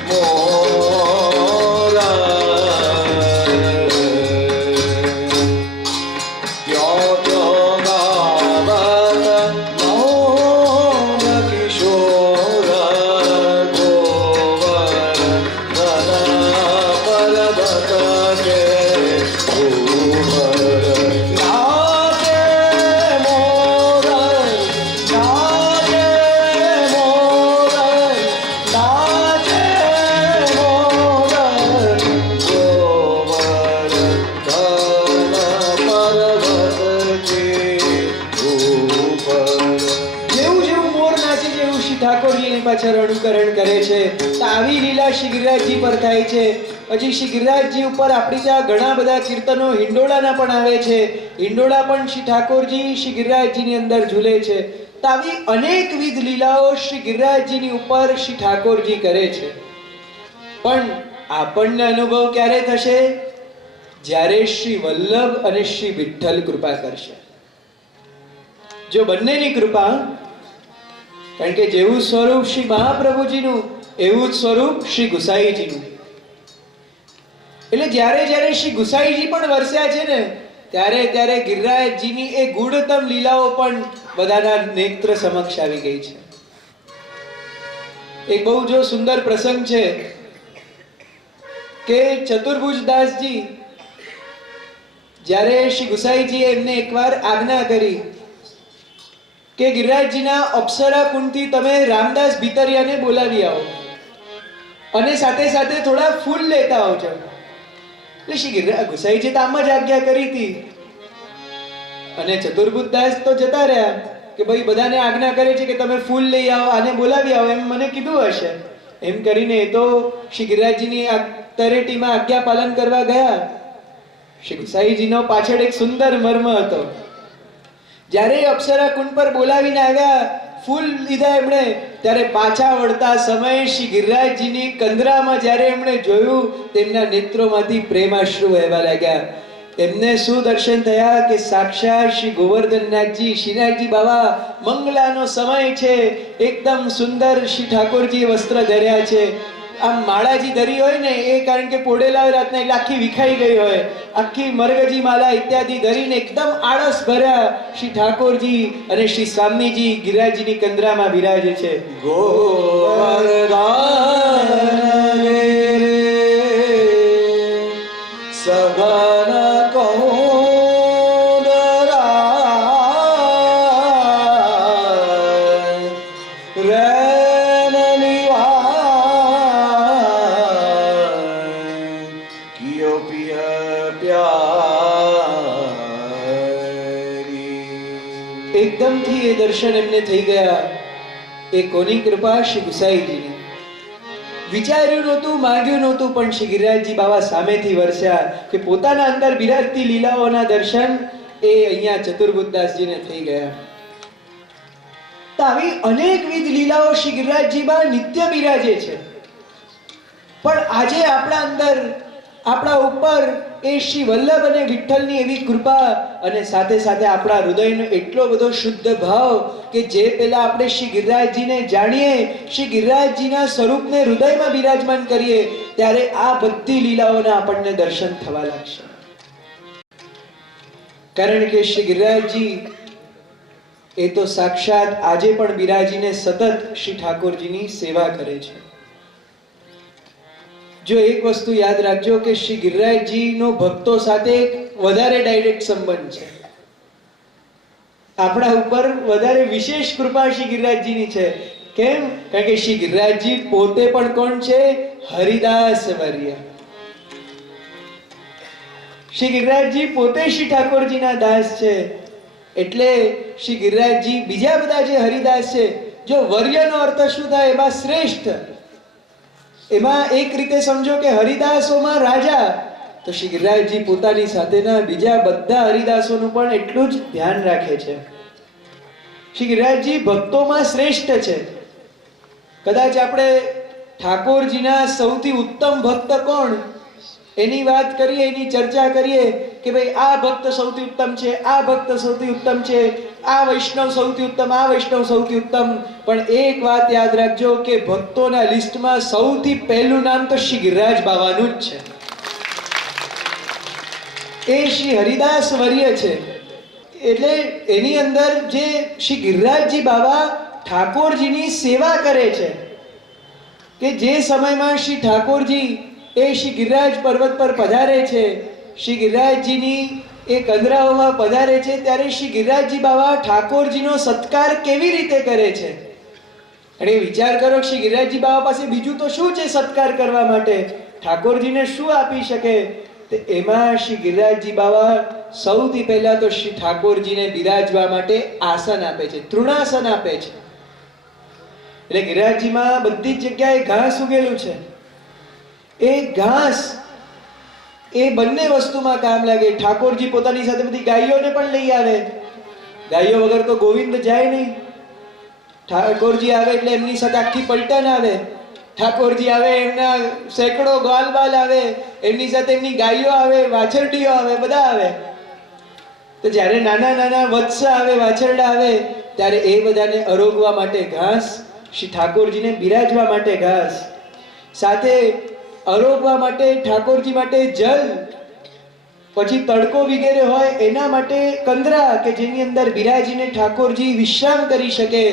મોર, ત્યો ગાવન મૌન કિશોર, ગોવર્ધન પર્વત કે ઉપર નાચે મોર, નાચે મોર, નાચે મોર, ગોવર્ધન પર્વત કે ઉપર. જેવું જેવું મોર નાચે છે એવું શ્રી ઠાકોરજીની પાછળ અનુકરણ કરે છે. તો આવી લીલા શ્રી ગિરિરાજજી પર થાય છે. પછી શ્રી ગિરિરાજજી ઉપર આપણી ત્યાં ઘણા બધા કીર્તનો હિંડોળાના પણ આવે છે. હિંડોળા પણ શ્રી ઠાકોરજી શ્રી ગિરિરાજજીની અંદર ઝૂલે છે. તો આવી અનેકવિધ લીલાઓ શ્રી ગિરિરાજજીની ઉપર શ્રી ઠાકોરજી કરે છે. પણ આપણને અનુભવ ક્યારે થશે? જ્યારે શ્રી વલ્લભ અને શ્રી વિઠ્ઠલ કૃપા કરશે. જો બંનેની કૃપા, કારણ કે જેવું સ્વરૂપ શ્રી મહાપ્રભુજીનું એવું જ સ્વરૂપ શ્રી ગુસાઈજીનું. એટલે જ્યારે જ્યારે શ્રી ગુસાઈજી પણ વરસ્યા છે ને, ત્યારે ત્યારે ગિરિરાજજીની એ ગૂઢતમ લીલાઓ પણ બધાના નેત્ર સમક્ષ આવી ગઈ છે. એક બહુ જો સુંદર પ્રસંગ છે કે ચતુર્ભુજ દાસજી જ્યારે શ્રી ગુસાઈજીએ એમને એકવાર આજ્ઞા કરી કે ગિરિરાજજીના અપ્સરા કુંડથી તમે રામદાસ ભીતરિયાને બોલાવી આવો અને સાથે સાથે થોડા ફૂલ લેતા આવજો. એટલે શ્રી ગુસાઈજી તો આમ જ આજ્ઞા કરી હતી અને ચતુર્ભુજ દાસ તો જતા રહ્યા કે ભાઈ બધાને આજ્ઞા કરે છે કે તમે ફૂલ લઈ આવો, આને બોલાવી આવો, એમ મને કીધું હશે. એમ કરીને એ તો શ્રી ગિરિરાજજીની તરેટીમાં આજ્ઞા પાલન કરવા ગયા. શ્રી ગુસાઈજીનો પાછળ એક સુંદર મર્મ હતો. જ્યારે અપ્સરા કુંડ પર બોલાવીને આવ્યા, ફૂલ લીધા એમણે, ત્યારે પાછા વળતા સમયે શ્રી ગિરિરાજજીની કંદરામાં જ્યારે એમણે જોયું, તેમના નેત્રોમાંથી પ્રેમાશ્રુ વહેવા લાગ્યા. એમને શું દર્શન થયા કે સાક્ષાત શ્રી ગોવર્ધનનાથજી, શ્રીનાથજી બાવા, મંગલાનો સમય છે, એકદમ સુંદર શ્રી ઠાકોરજી વસ્ત્ર ધર્યા છે. આમ માળાજી ધરી હોય ને એ કારણ કે પોડેલા હોય રાતના એટલે આખી વિખાઈ ગઈ હોય, આખી મરગજી માલા ઇત્યાદિ ધરીને એકદમ આળસ ભર્યા શ્રી ઠાકોરજી અને શ્રી સ્વામીજી ગિરિરાજજીની કંદરામાં બિરાજે છે. ગોવર્ધન સઘન કૌંદરાય રેન નિવાય કિયો પિય પ્યારી. એકદમથી એ દર્શન એમને થઈ ગયા. એ કોની કૃપા? શ્રી ગુસાઈજીની. વિચાર્યું નહોતું, માંગ્યું નહોતું, પણ શ્રી ગિરિરાજજી બાવા સામેથી વરસ્યા કે પોતાના અંદર બિરાજતી લીલાઓના દર્શન એ અહીંયા ચતુર્બુદ્ધદાસજીને થઈ ગયા. તો આવી અનેકવિધ લીલાઓ શ્રી ગિરિરાજજીમાં નિત્ય બિરાજે છે. પણ આજે આપણા અંદર, આપણા ઉપર એ શ્રી વલ્લભ અને વિઠ્ઠલની એવી કૃપા અને સાથે સાથે આપણા હૃદયનો એટલો બધો શુદ્ધ ભાવ કે જે પહેલા આપણે શ્રી ગિરિરાજજીને જાણીએ, શ્રી ગિરિરાજજીના સ્વરૂપને હૃદયમાં બિરાજમાન કરીએ, ત્યારે આ બધી લીલાઓના આપણને દર્શન થવા લાગશે. કારણ કે શ્રી ગિરિરાજજી એ તો સાક્ષાત આજે પણ બિરાજીને સતત શ્રી ઠાકોરજીની સેવા કરે છે. જો એક વસ્તુ યાદ રાખજો કે શ્રી ગિરિરાજજીનો ભક્તો સાથે એક વધારે ડાયરેક્ટ સંબંધ છે. આપણા ઉપર વધારે વિશેષ કૃપા શ્રી ગિરિરાજજીની છે. કેમ? કારણ કે શ્રી ગિરિરાજજી પોતે પણ કોણ છે? હરિદાસ વર્ય. શ્રી ગિરિરાજજી પોતે શ્રી ઠાકોરજીના દાસ છે. એટલે શ્રી ગિરિરાજજી બીજા બધા જે હરિદાસ છે, જો વર્યનો અર્થ શું થાય? એમાં શ્રેષ્ઠ. એમાં એક રીતે સમજો કે હરિદાસોમાં રાજા તો શ્રી ગિરિરાજજી પોતાની સાથેના બીજા બધા હરિદાસોનું પણ એટલું જ ધ્યાન રાખે છે. શ્રી ગિરિરાજજી ભક્તોમાં શ્રેષ્ઠ છે. કદાચ આપણે ઠાકોરજીના સૌથી ઉત્તમ ભક્ત કોણ એની વાત કરીએ, એની ચર્ચા કરીએ કે ભાઈ આ ભક્ત સૌથી ઉત્તમ છે, આ ભક્ત સૌથી ઉત્તમ છે, આ વૈષ્ણવ સૌથી ઉત્તમ, આ વૈષ્ણવ સૌથી ઉત્તમ, પણ એક વાત યાદ રાખજો કે ભક્તોના લિસ્ટમાં સૌથી પહેલું નામ તો શ્રી ગિરિરાજ બાવાનું જ છે. એ શ્રી હરિદાસ વર્ય છે. એટલે એની અંદર જે શ્રી ગિરિરાજજી બાબા ઠાકોરજીની સેવા કરે છે, કે જે સમયમાં શ્રી ઠાકોરજી એ શ્રી ગિરિરાજ પર્વત પર પધારે છે, શ્રી ગિરિરાજજીની એ કંદરાઓમાં પધારે છે, ત્યારે શ્રી ગિરિરાજજી બાબા ઠાકોરજીનો સત્કાર કેવી રીતે કરે છે. અને વિચાર કરો, શ્રી ગિરિરાજજી બાબા પાસે બીજું તો શું છે સત્કાર કરવા માટે, ઠાકોરજીને શું આપી શકે? તો એમાં શ્રી ગિરિરાજજી બાબા સૌથી પહેલા તો શ્રી ઠાકોરજીને બિરાજવા માટે આસન આપે છે, તૃણાસન આપે છે. એટલે ગિરિરાજજીમાં બધી જ જગ્યાએ ઘાસ ઉગેલું છે. એ ઘાસ એ બંને વસ્તુમાં કામ લાગે. ઠાકોરજી પોતાની સાથે બધી ગાયોને પણ લઈ આવે. ગાયો વગર તો ગોવિંદ જાય નહીં. ઠાકોરજી આવે એટલે એમની સાથે આખી પલટન આવે. ઠાકોરજી આવે એમના સેંકડો ગ્વાલબાલ આવે, એમની સાથે એમની ગાયો આવે, વાછરડીઓ આવે, બધા આવે. તો જ્યારે નાના નાના વત્સ આવે, વાછરડા આવે, ત્યારે એ બધાને અરોગવા માટે ઘાસ, શ્રી ઠાકોરજીને બિરાજવા માટે ઘાસ, સાથે અરોગવા માટે ઠાકોરજી માટે જલ, પછી તડકો વગેરે હોય એના માટે કંદરા કે જેની અંદર બિરાજીને ઠાકોરજી વિશ્રામ કરી શકે,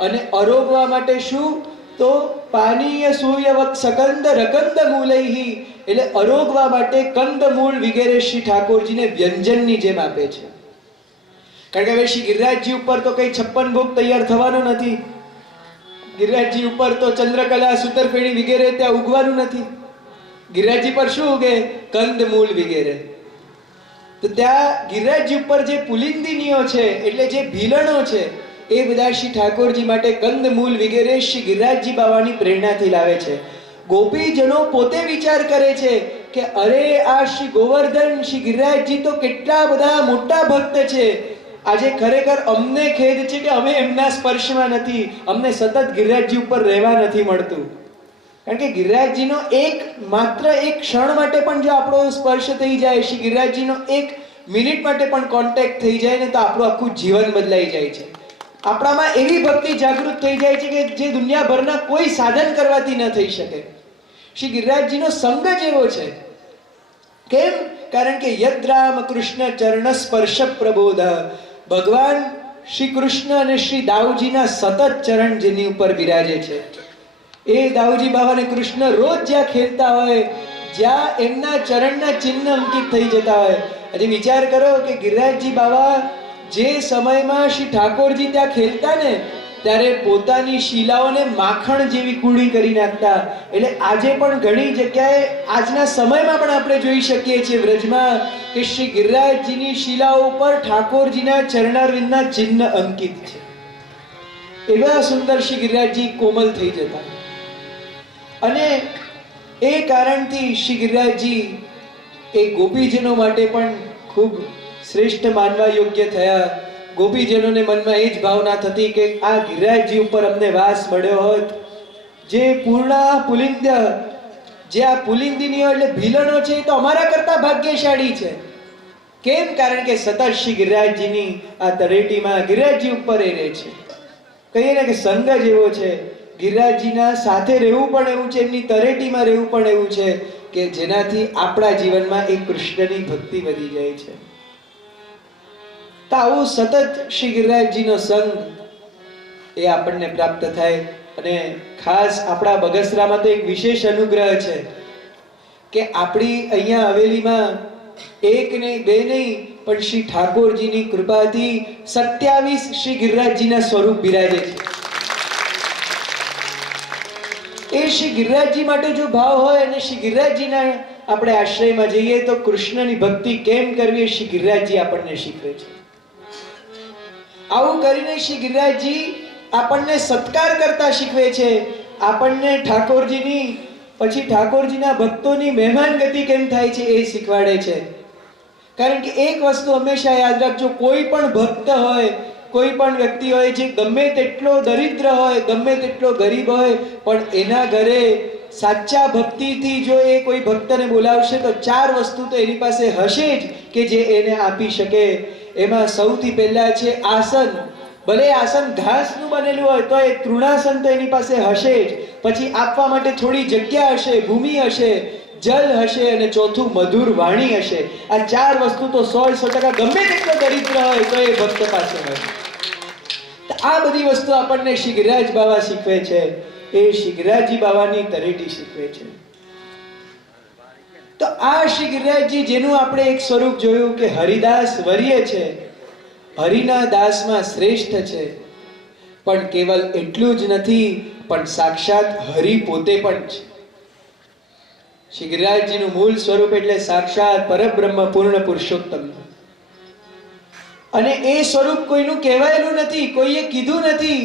અને અરોગવા માટે શું તો પાનીય સૂર્યવત સકંદ રકંદ મૂલૈહી, એટલે અરોગવા માટે કંદ મૂળ વગેરે શ્રી ઠાકોરજીને વ્યંજનની જેમ આપે છે. કારણ કે હવે શ્રી ગિરિરાજજી ઉપર તો કઈ 56 ભોગ તૈયાર થવાનો નથી. ગિરિરાજજી ઉપર તો ચંદ્રકલા, સુતરફેણી વગેરે ત્યાં ઉગવાનું નથી. ગિરિરાજજી પર શું ઉગે? કંદ મૂળ વગેરે. તો ત્યાં ગિરિરાજજી ઉપર જે પુલિંદિનીઓ છે, એટલે જે ભીલણો છે, એ બધા શ્રી ઠાકોરજી માટે કંદ મૂળ વગેરે શ્રી ગિરિરાજજી બાવાની પ્રેરણાથી લાવે છે. ગોપીજનો પોતે વિચાર કરે છે કે અરે આ શ્રી ગોવર્ધન શ્રી ગિરિરાજજી તો કેટલા બધા મોટા ભક્ત છે, આજે ખરેખર અમને ખેદ છે કે અમે એમના સ્પર્શમાં નથી, અમને સતત ગિરિરાજજી ઉપર રહેવા નથી મળતું. કારણ કે ગિરિરાજજીનો માત્ર એક ક્ષણ માટે પણ જો આપણો સ્પર્શ થઈ જાય, શ્રી ગિરિરાજજીનો એક મિનિટ માટે પણ કોન્ટેક્ટ થઈ જાય ને, તો આપણું આખું જીવન બદલાઈ જાય છે. આપણામાં એવી ભક્તિ જાગૃત થઈ જાય છે કે જે દુનિયાભરના કોઈ સાધન કરવાથી ન થઈ શકે. શ્રી ગિરિરાજજીનો સંગ જ એવો છે. કેમ? કારણ કે યદ રામ કૃષ્ણ ચરણ સ્પર્શ પ્રબોધ, ભગવાન શ્રી કૃષ્ણ અને શ્રી દાઉજીના સતત ચરણ જેની ઉપર બિરાજે છે. એ દાઉજી બાબા અને કૃષ્ણ રોજ જ્યાં ખેલતા હોય, જ્યાં એમના ચરણના ચિહ્ન અંકિત થઈ જતા હોય. અને વિચાર કરો કે ગિરિરાજજી બાબા જે સમયમાં શ્રી ઠાકોરજી ત્યાં ખેલતા ને, ત્યારે પોતાની શીલાઓને માખણ જેવી કૂણી કરી નાખતા. એટલે આજે પણ ઘણી જગ્યાએ આજના સમયમાં પણ આપણે જોઈ શકીએ છીએ વ્રજમાં કે શ્રી ગિરિરાજજીની શીલાઓ ઉપર ઠાકોરજીના ચરણારવિંદના ચિહ્ન અંકિત છે. એવા સુંદર શ્રી ગિરિરાજજી કોમલ થઈ જતા. અને એ કારણથી શ્રી ગિરિરાજજી એ ગોપીજનો માટે પણ ખૂબ શ્રેષ્ઠ માનવા યોગ્ય થયા. ગોપીજનોને મનમાં એ જ ભાવના થતી કે આ ગિરિરાજજી ઉપર અમને વાસ મળ્યો હોત. જે પૂર્ણા પુલિંદ્ય, જે આ પુલિંદિનીઓ એટલે ભીલણો છે, એ તો અમારા કરતા ભાગ્યશાળી છે. કેમ? કારણ કે સતત શ્રી ગિરિરાજજીની આ તળેટીમાં ગિરિરાજજી ઉપર એ રહે છે. કહીએ ને કે સંગ જ એવો છે. ગિરિરાજજીના સાથે રહેવું પણ એવું છે, એમની તળેટીમાં રહેવું પણ એવું છે કે જેનાથી આપણા જીવનમાં એક કૃષ્ણની ભક્તિ વધી જાય છે. તો આવું સતત શ્રી ગિરિરાજજીનો સંગ એ આપણને પ્રાપ્ત થાય. અને ખાસ આપણા બગસરામાં તો એક વિશેષ અનુગ્રહ છે કે આપણી અહીંયા હવેલીમાં એક નહીં, બે નહીં, પણ શ્રી ઠાકોરજીની કૃપાથી 27 શ્રી ગિરિરાજજીના સ્વરૂપ બિરાજે છે. એ શ્રી ગિરિરાજજી માટે જો ભાવ હોય અને શ્રી ગિરિરાજજીના આપણે આશ્રયમાં જઈએ તો કૃષ્ણની ભક્તિ કેમ કરવી એ શ્રી ગિરિરાજજી આપણને શીખવે છે. આવું કરીને શ્રી ગિરિરાજજી આપણને સત્કાર કરતા શીખવે છે, આપણને ઠાકોરજીની પછી ઠાકોરજીના ભક્તોની મહેમાન ગતિ કેમ થાય છે એ શીખવાડે છે. કારણ કે એક વસ્તુ હંમેશા યાદ રાખજો, કોઈ પણ ભક્ત હોય, કોઈ પણ વ્યક્તિ હોય જે ગમે તેટલો દરિદ્ર હોય, ગમે તેટલો ગરીબ હોય, પણ એના ઘરે સાચા ભક્તિથી જો એ કોઈ ભક્તને બોલાવશે તો 4 વસ્તુ તો એની પાસે હશે જ કે જે એને આપી શકે. એમાં સૌથી પહેલા છે આસન. ભલે આસન ઘાસનું બનેલું હોય તો એ તૃણાસન તો એની પાસે હશે જ. પછી આપવા માટે થોડી જગ્યા હશે, ભૂમિ હશે, જલ હશે, અને ચોથું મધુર વાણી હશે. આ 4 વસ્તુ તો 100% ગમે તેટલો દરિદ્ર હોય તો એ ભક્ત પાસે હોય. તો આ બધી વસ્તુ આપણને શ્રી ગિરિરાજ બાવા શીખવે છે. એ શ્રી ગિરિરાજજી બાવાની તરેટી શીખવે છે. તો આ શ્રી ગિરિરાજજી જેનું આપણે એક સ્વરૂપ જોયું કે હરિદાસ વર્ય છે, હરિના દાસમાં શ્રેષ્ઠ છે, પણ કેવલ એટલું જ નથી, પણ સાક્ષાત હરિ પોતે પણ છે. શ્રી ગિરિરાજજીનું મૂળ સ્વરૂપ એટલે સાક્ષાત પરબ્રહ્મ પૂર્ણ પુરુષોત્તમ. અને એ સ્વરૂપ કોઈનું કહેવાયેલું નથી, કોઈએ કીધું નથી.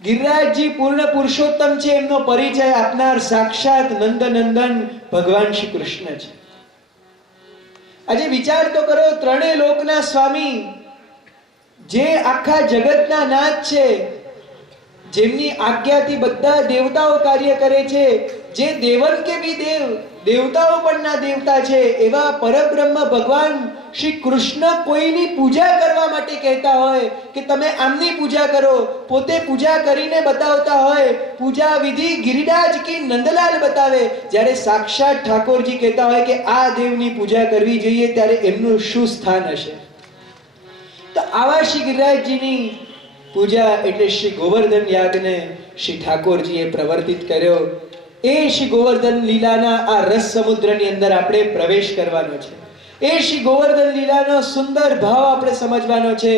ગિરિરાજજી પૂર્ણ પુરુષોત્તમ છે એમનો પરિચય આપનાર સાક્ષાત નંદનંદન ભગવાન શ્રી કૃષ્ણ છે. આજે વિચાર તો કરો, ત્રણેય લોકના સ્વામી, જે આખા જગતના નાથ છે, જેમની આજ્ઞાથી બધા દેવતાઓ કાર્ય કરે છે, જે દેવન કે ભી દેવ, દેવતાઓ પણ ના દેવતા છે, એવા પરબ્રહ્મ ભગવાન શ્રી કૃષ્ણ કોઈની પૂજા કરવા માટે કહેતા હોય કે તમે આમની પૂજા કરો, પોતે પૂજા કરીને બતાવતા હોય, પૂજા વિધિ ગિરિરાજ કી નંદલાલ બતાવે, જ્યારે સાક્ષાત ઠાકોરજી કહેતા હોય કે આ દેવની પૂજા કરવી જોઈએ, ત્યારે એમનું શું સ્થાન હશે? તો આવા શ્રી ગિરિરાજજીની પૂજા એટલે શ્રી ગોવર્ધન યાગને શ્રી ઠાકોરજીએ પ્રવર્તિત કર્યો. એ શ્રી ગોવર્ધન લીલાના આ રસ સમુદ્રની અંદર આપણે પ્રવેશ કરવાનો છે. એ શ્રી ગોવર્ધન લીલાનો સુંદર ભાવ આપણે સમજવાનો છે.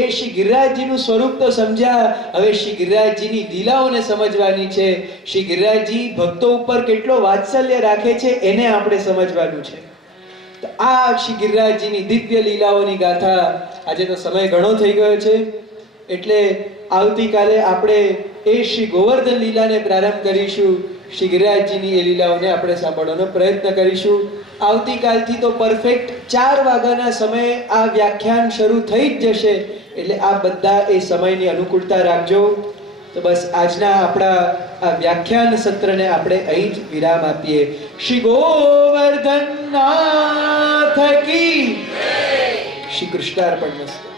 એ શ્રી ગિરિરાજજીનું સ્વરૂપ તો સમજ્યા, હવે શ્રી ગિરિરાજજીની લીલાઓને સમજવાની છે. શ્રી ગિરિરાજજી ભક્તો ઉપર કેટલો વાત્સલ્ય રાખે છે એને આપણે સમજવાનું છે. તો આ શ્રી ગિરિરાજજીની દિવ્ય લીલાઓની ગાથા, આજે તો સમય ઘણો થઈ ગયો છે એટલે આવતીકાલે આપણે એ શ્રી ગોવર્ધન લીલાને પ્રારંભ કરીશું. શ્રી ગિરિરાજજીની એ લીલાઓને આપણે સાંભળવાનો પ્રયત્ન કરીશું. આવતીકાલથી તો પરફેક્ટ 4 વાગ્યાના સમયે આ વ્યાખ્યાન શરૂ થઈ જ જશે, એટલે આ બધા એ સમયની અનુકૂળતા રાખજો. તો બસ આજના આપણા આ વ્યાખ્યાન સત્રને આપણે અહીં જ વિરામ આપીએ. શ્રી ગોવર્ધન નાથ કી શ્રી કૃષ્ણાર્પણ મસ્તુ.